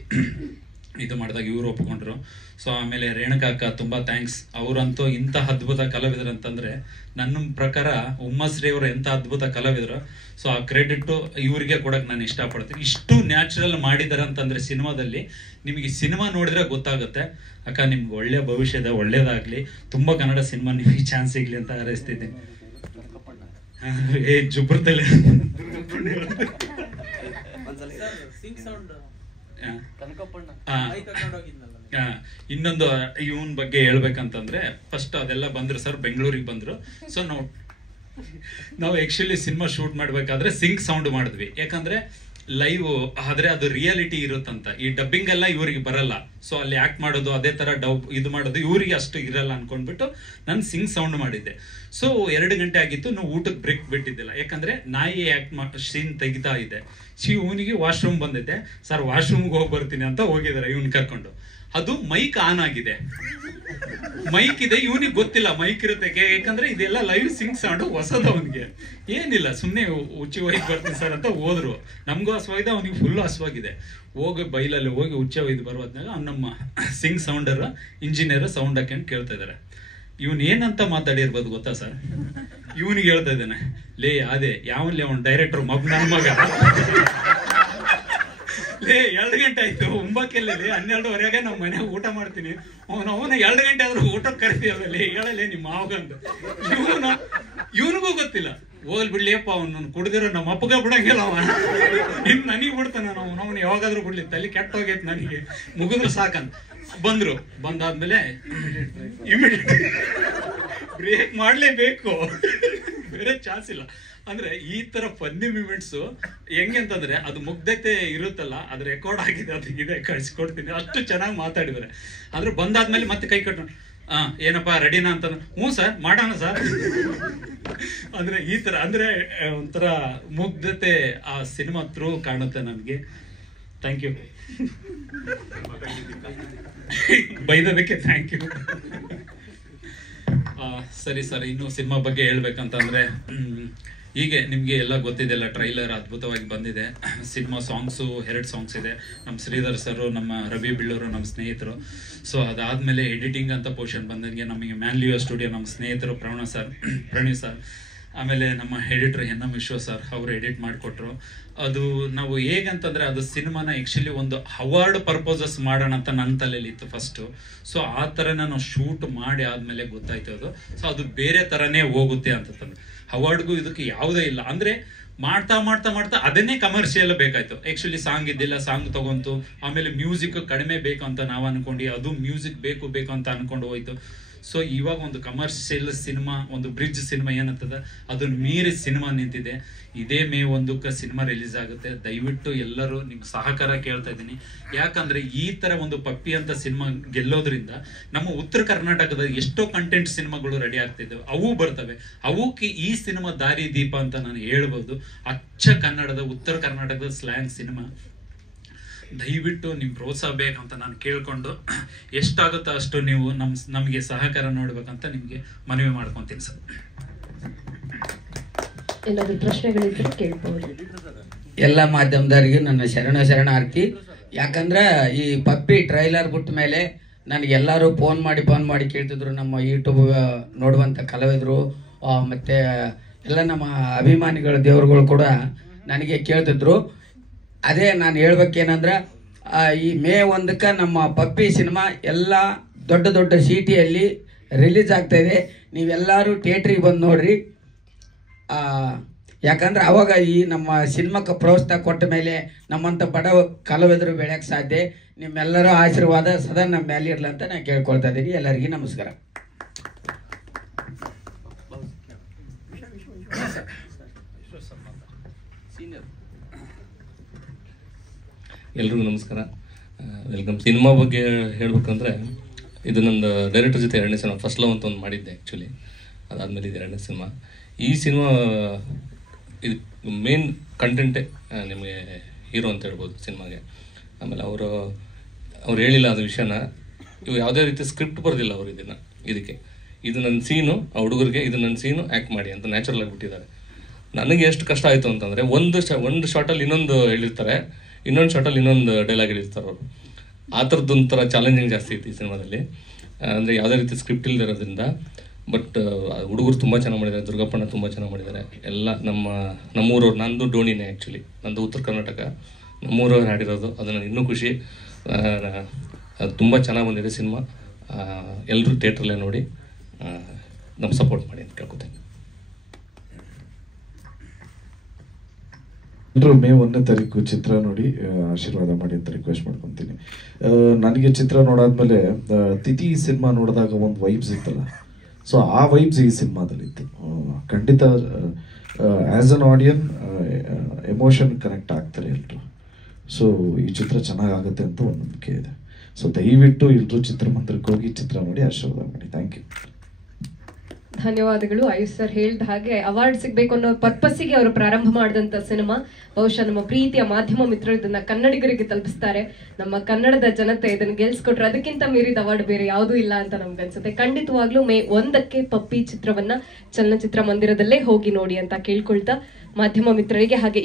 ಇದು ಮಾಡಿದಾಗ ಇವರು ಒಪ್ಕೊಂಡ್ರು. ಸೊ ಆಮೇಲೆ ರೇಣುಕಾ ಅಕ್ಕ ತುಂಬ ಥ್ಯಾಂಕ್ಸ್. ಅವರಂತೂ ಇಂಥ ಅದ್ಭುತ ಕಲಾವಿದರು ಅಂತಂದರೆ ನನ್ನ ಪ್ರಕಾರ ಉಮ್ಮಶ್ರೀ ಅವರು ಎಂಥ ಅದ್ಭುತ ಕಲಾವಿದರು. ಸೊ ಆ ಕ್ರೆಡಿಟು ಇವರಿಗೆ ಕೊಡೋಕೆ ನಾನು ಇಷ್ಟಪಡ್ತೀನಿ. ಇಷ್ಟು ನ್ಯಾಚುರಲ್ ಮಾಡಿದ್ದಾರೆ ಅಂತಂದರೆ ಸಿನಿಮಾದಲ್ಲಿ ನಿಮಗೆ ಸಿನಿಮಾ ನೋಡಿದ್ರೆ ಗೊತ್ತಾಗುತ್ತೆ. ಅಕ್ಕ ನಿಮ್ಗೆ ಒಳ್ಳೆಯ ಭವಿಷ್ಯದ ಒಳ್ಳೇದಾಗಲಿ, ತುಂಬ ಕನ್ನಡ ಸಿನಿಮಾ ನಿಮಗೆ ಚಾನ್ಸ್ ಸಿಗಲಿ ಅಂತ ಹಾರೈಸ್ತಿದ್ದೀನಿ. ಜುಬ್ರದಲ್ಲಿ ಇನ್ನೊಂದು ಇವನ್ ಬಗ್ಗೆ ಹೇಳ್ಬೇಕಂತಂದ್ರೆ ಫಸ್ಟ್ ಅದೆಲ್ಲ ಬಂದ್ರು ಸರ್, ಬೆಂಗಳೂರಿಗೆ ಬಂದ್ರು. ಸೊ ನಾವು ಆಕ್ಚುಲಿ ಸಿನಿಮಾ ಶೂಟ್ ಮಾಡ್ಬೇಕಾದ್ರೆ ಸಿಂಕ್ ಸೌಂಡ್ ಮಾಡಿದ್ವಿ. ಯಾಕಂದ್ರೆ ಲೈವ್ ಆದ್ರೆ ಅದು ರಿಯಾಲಿಟಿ ಇರುತ್ತಂತ. ಈ ಡಬ್ಬಿಂಗ್ ಎಲ್ಲ ಇವ್ರಿಗೆ ಬರಲ್ಲ. ಸೊ ಅಲ್ಲಿ ಆಕ್ಟ್ ಮಾಡೋದು ಅದೇ ತರ ಇದು ಮಾಡೋದು ಇವ್ರಿಗೆ ಅಷ್ಟು ಇರಲ್ಲ ಅನ್ಕೊಂಡ್ಬಿಟ್ಟು ನಾನು ಸಿಂಗ್ ಸೌಂಡ್ ಮಾಡಿದ್ದೆ. ಸೊ 2 ಗಂಟೆ ಆಗಿತ್ತು, ನಾವು ಊಟಕ್ಕೆ ಬ್ರೇಕ್ ಬಿಟ್ಟಿದ್ದಿಲ್ಲ. ಯಾಕಂದ್ರೆ ನಾಯಿ ಆಕ್ಟ್ ಸೀನ್ ತೆಗಿತಾ ಇದೆ. ಇವನಿಗೆ ವಾಶ್ರೂಮ್ ಬಂದಿದ್ದೆ. ಸರ್ ವಾಶ್ರೂಮ್ಗೆ ಹೋಗಿ ಬರ್ತೀನಿ ಅಂತ ಹೋಗಿದ್ದಾರೆ ಇವನ್ ಕರ್ಕೊಂಡು. ಅದು ಮೈಕ್ ಆನ್ ಆಗಿದೆ, ಮೈಕ್ ಇದೆ, ಇವನಿಗೆ ಗೊತ್ತಿಲ್ಲ ಮೈಕ್ ಇರುತ್ತೆ. ಯಾಕಂದ್ರೆ ಇದೆಲ್ಲ ಲೈವ್ ಸಿಂಗ್ ಸೌಂಡ್ ಹೊಸದು ಅವನಿಗೆ. ಏನಿಲ್ಲ, ಸುಮ್ಮನೆ ಹುಚ್ಚಿ ಒಯ್ದು ಬರ್ತೀನಿ ಸರ್ ಅಂತ ಹೋದ್ರು. ನಮಗೂ ಹಸುವಾಗಿದೆ, ಅವನಿಗೆ ಫುಲ್ ಹಸುವಾಗಿದೆ. ಹೋಗಿ ಬೈಲಲ್ಲಿ ಹೋಗಿ ಹುಚ್ಚ ಒಯ್ದು ಬರೋದ್ನಾಗ ನಮ್ಮ ಸಿಂಗ್ ಸೌಂಡರ್ ಇಂಜಿನಿಯರ್ ಸೌಂಡ್ ಹಾಕೊಂಡು ಕೇಳ್ತಾ ಇದಾರೆ. ಇವನ್ ಏನಂತ ಮಾತಾಡಿರ್ಬೋದು ಗೊತ್ತಾ ಸರ್? ಇವನಿಗೆ ಹೇಳ್ತಾ ಇದ್ದಾನೆ, ಲೇ ಅದೇ ಯಾವನ್ಲೇ ಅವನ್ ಡೈರೆಕ್ಟರ್ ನನ್ನ ಮಗ ಲೇ 2 ಗಂಟೆ ಆಯ್ತು, ಒಂಬಕ್ಕೆಲ್ಲ 12:30 ನಾವು ಮನೆಯಾಗ ಊಟ ಮಾಡ್ತೀನಿ. ಅವನ 2 ಗಂಟೆ ಆದ್ರೂ ಊಟಕ್ಕೆ ಕರಿತೀವಲ್ಲಿ ಹೇಳಲೇ ನಿಮ್ಮ ಮಾವಗಂತ. ಇವನಿಗೂ ಗೊತ್ತಿಲ್ಲ. ಹೋಗ್ಲಿ ಬಿಡ್ಲಿಯಪ್ಪ, ಅವ್ನು ಕುಡ್ದಿರೋ ನಮ್ಮ ಅಪ್ಪಗ ಬಿಡಂಗಿಲ್ಲ ಅವ. ಇನ್ ನನಗೆ ಬಿಡ್ತಾನ ಅವನು ಯಾವಾಗಾದ್ರೂ ಬಿಡ್ಲಿ, ತಲೆ ಕೆಟ್ಟ ಹೋಗೈತೆ ನನಗೆ, ಮುಗಿದ್ರೆ ಸಾಕಂತ. ಬಂದ್ರು. ಬಂದಾದ್ಮೇಲೆ ಇಮಿಡಿಯೇಟ್ ಬ್ರೇಕ್ ಮಾಡ್ಲೇಬೇಕು, ಬೇರೆ ಚಾನ್ಸ್ ಇಲ್ಲ. ಅಂದ್ರೆ ಈ ತರ ಫನ್ನಿ ಮೂಮೆಂಟ್ಸ್ ಹೆಂಗೆ ಅಂತಂದ್ರೆ ಅದು ಮುಗ್ಧತೆ ಇರುತ್ತಲ್ಲ, ಅದು ರೆಕಾರ್ಡ್ ಆಗಿದೆ, ಅದಕ್ಕಿದೆ ಕಳ್ಸಿಕೊಡ್ತೀನಿ. ಅಷ್ಟು ಚೆನ್ನಾಗಿ ಮಾತಾಡಿದಾರೆ. ಆದ್ರೆ ಬಂದಾದ್ಮೇಲೆ ಮತ್ತೆ ಕೈ ಕಟ್ಟು, ಏನಪ್ಪಾ ರೆಡಿನಾ ಅಂತ, ಹ್ಞೂ ಸರ್ ಮಾಡೋಣ ಸರ್. ಅಂದ್ರೆ ಈ ತರ ಅಂದ್ರೆ ಒಂಥರ ಮುಗ್ಧತೆ ಆ ಸಿನಿಮಾ ಥ್ರೂ ಕಾಣುತ್ತೆ ನನಗೆ. Thank you. ಬೈದದಕ್ಕೆ ಥ್ಯಾಂಕ್ ಯು. ಸರಿ ಸರ್, ಇನ್ನು ಸಿನಿಮಾ ಬಗ್ಗೆ ಹೇಳ್ಬೇಕಂತಂದ್ರೆ ಹೀಗೆ ನಿಮಗೆ ಎಲ್ಲ ಗೊತ್ತಿದೆಲ್ಲ, ಟ್ರೈಲರ್ ಅದ್ಭುತವಾಗಿ ಬಂದಿದೆ. ಸಿನಿಮಾ ಸಾಂಗ್ಸು 2 ಸಾಂಗ್ಸ್ ಇದೆ. ನಮ್ಮ ಶ್ರೀಧರ್ ಸರ್, ನಮ್ಮ ರವಿ ಬಿಳ್ಳೂರು ನಮ್ಮ ಸ್ನೇಹಿತರು. ಸೊ ಅದಾದಮೇಲೆ ಎಡಿಟಿಂಗ್ ಅಂತ ಪೋರ್ಷನ್ ಬಂದಂಗೆ ನಮಗೆ ಮ್ಯಾನ್ಲಿಯೋ ಸ್ಟುಡಿಯೋ ನಮ್ಮ ಸ್ನೇಹಿತರು ಪ್ರಣೀವ್ ಸರ್, ಆಮೇಲೆ ನಮ್ಮ ಎಡಿಟರ್ ಎನ್.ಎಂ. ವಿಶ್ವ ಸರ್ ಅವರು ಎಡಿಟ್ ಮಾಡಿಕೊಟ್ರು. ಅದು ನಾವು ಹೇಗಂತಂದರೆ ಅದು ಸಿನಿಮಾನ ಆ್ಯಕ್ಚುಲಿ ಒಂದು ಅವಾರ್ಡ್ ಪರ್ಪೋಸಸ್ ಮಾಡೋಣ ಅಂತ ನನ್ನ ತಲೆಯಲ್ಲಿ ಇತ್ತು ಫಸ್ಟು. ಸೊ ಆ ಥರನ ನಾವು ಶೂಟ್ ಮಾಡಿ ಆದಮೇಲೆ ಗೊತ್ತಾಯ್ತು ಅದು. ಸೊ ಅದು ಬೇರೆ ಥರನೇ ಹೋಗುತ್ತೆ ಅಂತಂದ್ರೆ ಅವಾರ್ಡ್ಗೂ ಇದಕ್ಕೆ ಯಾವುದೇ ಇಲ್ಲ. ಅಂದರೆ ಮಾಡ್ತಾ ಮಾಡ್ತಾ ಮಾಡ್ತಾ ಅದನ್ನೇ ಕಮರ್ಷಿಯಲ್ ಬೇಕಾಯ್ತು. ಆ್ಯಕ್ಚುಲಿ ಸಾಂಗ್ ಇದ್ದಿಲ್ಲ, ಸಾಂಗ್ ತಗೊಂತು. ಆಮೇಲೆ ಮ್ಯೂಸಿಕ್ ಕಡಿಮೆ ಬೇಕು ಅಂತ ನಾವು ಅನ್ಕೊಂಡು, ಅದು ಮ್ಯೂಸಿಕ್ ಬೇಕು ಅಂತ ಅನ್ಕೊಂಡು ಹೋಯ್ತು. ಸೊ ಇವಾಗ ಒಂದು ಕಮರ್ಷಿಯಲ್ ಸಿನಿಮಾ, ಒಂದು ಬ್ರಿಡ್ಜ್ ಸಿನಿಮಾ ಏನಂತದ ಅದನ್ನ ಮೀರಿ ಸಿನಿಮಾ ನಿಂತಿದೆ. ಇದೇ ಮೇ 1ಕ್ಕೆ ಸಿನಿಮಾ ರಿಲೀಸ್ ಆಗುತ್ತೆ. ದಯವಿಟ್ಟು ಎಲ್ಲರೂ ನಿಮ್ಮ ಸಹಕಾರ ಕೇಳ್ತಾ ಇದ್ದೀನಿ. ಯಾಕಂದ್ರೆ ಈ ತರ ಒಂದು ಪಪ್ಪಿ ಅಂತ ಸಿನಿಮಾ ಗೆಲ್ಲೋದ್ರಿಂದ ನಮ್ಮ ಉತ್ತರ ಕರ್ನಾಟಕದ ಎಷ್ಟೋ ಕಂಟೆಂಟ್ ಸಿನಿಮಾಗಳು ರೆಡಿ ಆಗ್ತಿದ್ದಾವೆ, ಅವು ಬರ್ತವೆ. ಅವಕ್ಕೆ ಈ ಸಿನಿಮಾ ದಾರಿ ದೀಪ ಅಂತ ನಾನು ಹೇಳ್ಬೋದು. ಅಚ್ಚ ಕನ್ನಡದ ಉತ್ತರ ಕರ್ನಾಟಕದ ಸ್ಲ್ಯಾಂಗ್ ಸಿನಿಮಾ. ದಯವಿಟ್ಟು ನಿಮ್ಮ ಪ್ರೋತ್ಸಾಹ ಬೇಕಂತ ನಾನು ಕೇಳ್ಕೊಂಡು, ಎಷ್ಟಾಗುತ್ತೋ ಅಷ್ಟು ನೀವು ನಮಗೆ ಸಹಕಾರ ನೋಡ್ಬೇಕಂತ ನಿಮಗೆ ಮನವಿ ಮಾಡ್ಕೊತೀನಿ ಸರ್. ಎಲ್ಲ ಮಾಧ್ಯಮದವರಿಗೂ ನನ್ನ ಶರಣಾರ್ಥಿ. ಯಾಕಂದ್ರೆ ಈ ಪಪ್ಪಿ ಟ್ರೈಲರ್ ಬಿಟ್ಟ ಮೇಲೆ ನನಗೆಲ್ಲರೂ ಫೋನ್ ಮಾಡಿ ಕೇಳ್ತಿದ್ರು. ನಮ್ಮ ಯೂಟ್ಯೂಬ್ ನೋಡುವಂಥ ಕಲಾವಿದರು ಮತ್ತು ಎಲ್ಲ ನಮ್ಮ ಅಭಿಮಾನಿಗಳು, ದೇವರುಗಳು ಕೂಡ ನನಗೆ ಕೇಳ್ತಿದ್ರು. ಅದೇ ನಾನು ಹೇಳ್ಬೇಕೇನಂದ್ರೆ, ಈ ಮೇ 1ಕ್ಕೆ ನಮ್ಮ ಪಪ್ಪಿ ಸಿನಿಮಾ ಎಲ್ಲ ದೊಡ್ಡ ಸಿಟಿಯಲ್ಲಿ ರಿಲೀಸ್ ಆಗ್ತಾಯಿದೆ. ನೀವೆಲ್ಲರೂ ಥಿಯೇಟ್ರಿಗೆ ಬಂದು ನೋಡ್ರಿ. ಯಾಕಂದ್ರೆ ಅವಾಗ ಈ ನಮ್ಮ ಸಿನಿಮಾಕ್ಕೆ ಪ್ರೋತ್ಸಾಹ ಕೊಟ್ಟ ಮೇಲೆ ನಮ್ಮಂಥ ಬಡ ಕಲಾವಿದರು ಬೆಳೆಯೋಕ್ಕೆ ಸಾಧ್ಯ. ನಿಮ್ಮೆಲ್ಲರ ಆಶೀರ್ವಾದ ಸದಾ ನಮ್ಮ ಮೇಲೆ ಇರಲಿ ಅಂತ ನಾನು ಕೇಳ್ಕೊಳ್ತಾ ಇದ್ದೀನಿ. ಎಲ್ಲರಿಗೂ ನಮಸ್ಕಾರ. ಎಲ್ರಿಗೂ ನಮಸ್ಕಾರ, ವೆಲ್ಕಮ್. ಸಿನಿಮಾ ಬಗ್ಗೆ ಹೇಳ್ಬೇಕಂದ್ರೆ, ಇದು ನಂದು ಡೈರೆಕ್ಟರ್ ಜೊತೆ 2ನೇ ಸಿನಿಮಾ. ಫಸ್ಟ್ ಲವ್ ಅಂತ ಒಂದು ಮಾಡಿದ್ದೆ ಆ್ಯಕ್ಚುಲಿ, ಅದಾದಮೇಲೆ ಇದು 2ನೇ ಸಿನಿಮಾ. ಈ ಸಿನಿಮಾ ಇದು ಮೇನ್ ಕಂಟೆಂಟೇ ನಿಮಗೆ ಹೀರೋ ಅಂತ ಹೇಳ್ಬೋದು ಸಿನಿಮಾಗೆ. ಆಮೇಲೆ ಅವರು ಹೇಳಿಲ್ಲ ಅದು ವಿಷಯನ. ಇವು ಯಾವುದೇ ರೀತಿ ಸ್ಕ್ರಿಪ್ಟ್ ಬರೋದಿಲ್ಲ ಅವರು ಇದಕ್ಕೆ. ಇದು ನನ್ನ ಸೀನು, ಆ ಹುಡುಗರಿಗೆ ಇದು ನನ್ನ ಸೀನು, ಆ್ಯಕ್ಟ್ ಮಾಡಿ ಅಂತ ನ್ಯಾಚುರಲ್ ಆಗಿಬಿಟ್ಟಿದ್ದಾರೆ. ನನಗೆ ಎಷ್ಟು ಕಷ್ಟ ಆಯಿತು ಅಂತಂದರೆ, ಒಂದು ಶಾರ್ಟಲ್ಲಿ ಇನ್ನೊಂದು ಹೇಳಿರ್ತಾರೆ, ಇನ್ನೊಂದು ಶಾರ್ಟಲ್ಲಿ ಇನ್ನೊಂದು ಡೈಲಾಗ್ ಹೇಳಿರ್ತಾರೆ ಅವರು. ಆ ಥರದ್ದೊಂಥರ ಚಾಲೆಂಜಿಂಗ್ ಜಾಸ್ತಿ ಇತ್ತು ಈ ಸಿನಿಮಾದಲ್ಲಿ. ಅಂದರೆ ಯಾವುದೇ ರೀತಿ ಸ್ಕ್ರಿಪ್ಟ್ ಇಲ್ಲದಿರೋದ್ರಿಂದ. ಬಟ್ ಹುಡುಗರು ತುಂಬ ಚೆನ್ನಾಗಿ ಮಾಡಿದ್ದಾರೆ, ದುರ್ಗಪ್ಪಣ್ಣ ತುಂಬ ಚೆನ್ನಾಗಿ ಮಾಡಿದ್ದಾರೆ. ಎಲ್ಲ ನಮ್ಮೂರವ್ರು, ನಂದು ಡೋಣಿನೇ ಆ್ಯಕ್ಚುಲಿ, ನಂದು ಉತ್ತರ ಕರ್ನಾಟಕ, ನಮ್ಮೂರವ್ರು ಹಾಡಿರೋದು. ಅದನ್ನು ಇನ್ನೂ ಖುಷಿ. ಅದು ತುಂಬ ಚೆನ್ನಾಗಿ ಬಂದಿದೆ ಸಿನಿಮಾ. ಎಲ್ಲರೂ ಥಿಯೇಟ್ರಲ್ಲೇ ನೋಡಿ ನಮ್ಮ ಸಪೋರ್ಟ್ ಮಾಡಿ ಅಂತ ಕೇಳ್ಕೊತೇನೆ. ಎಲ್ಲರೂ ಮೇ 1ನೇ ತಾರೀಕು ಚಿತ್ರ ನೋಡಿ ಆಶೀರ್ವಾದ ಮಾಡಿ ಅಂತ ರಿಕ್ವೆಸ್ಟ್ ಮಾಡ್ಕೊತೀನಿ. ನನಗೆ ಚಿತ್ರ ನೋಡಾದ್ಮೇಲೆ ತಿಥಿ ಸಿನಿಮಾ ನೋಡಿದಾಗ ಒಂದು ವೈಬ್ಸ್ ಇತ್ತಲ್ಲ, ಸೊ ಆ ವೈಬ್ಸ್ ಈ ಸಿನಿಮಾದಲ್ಲಿತ್ತು. ಖಂಡಿತ ಆ್ಯಸ್ ಅನ್ ಆಡಿಯನ್ ಎಮೋಷನ್ ಕನೆಕ್ಟ್ ಆಗ್ತಾರೆ ಎಲ್ಲರೂ. ಸೊ ಈ ಚಿತ್ರ ಚೆನ್ನಾಗಾಗುತ್ತೆ ಅಂತ ಒಂದು ನಂಬಿಕೆ ಇದೆ. ಸೊ ದಯವಿಟ್ಟು ಎಲ್ಲರೂ ಚಿತ್ರಮಂದಿರಕ್ಕೆ ಹೋಗಿ ಚಿತ್ರ ನೋಡಿ ಆಶೀರ್ವಾದ ಮಾಡಿ. Thank you. ಧನ್ಯವಾದಗಳು. ಆಯುಷ್ ಸರ್ ಹೇಳಿದ ಹಾಗೆ ಅವಾರ್ಡ್ ಸಿಗ್ಬೇಕು ಅನ್ನೋ ಪರ್ಪಸ್ಸಿಗೆ ಅವರು ಪ್ರಾರಂಭ ಮಾಡಿದಂತ ಸಿನಿಮಾ. ಬಹುಶಃ ನಮ್ಮ ಪ್ರೀತಿಯ ಮಾಧ್ಯಮ ಮಿತ್ರರು ಇದನ್ನ ಕನ್ನಡಿಗರಿಗೆ ತಲುಪಿಸ್ತಾರೆ. ನಮ್ಮ ಕನ್ನಡದ ಜನತೆ ಇದನ್ನು ಗೆಲ್ಸ್ಕೊಟ್ರೆ ಅದಕ್ಕಿಂತ ಮೀರಿದ ಅವಾರ್ಡ್ ಬೇರೆ ಯಾವುದೂ ಇಲ್ಲ ಅಂತ ನಮ್ಗನ್ಸುತ್ತೆ. ಖಂಡಿತವಾಗ್ಲೂ ಮೇ 1ಕ್ಕೆ ಪಪ್ಪಿ ಚಿತ್ರವನ್ನ ಚಲನಚಿತ್ರ ಮಂದಿರದಲ್ಲೇ ಹೋಗಿ ನೋಡಿ ಅಂತ ಕೇಳ್ಕೊಳ್ತಾ ಮಾಧ್ಯಮ ಮಿತ್ರರಿಗೆ ಹಾಗೆ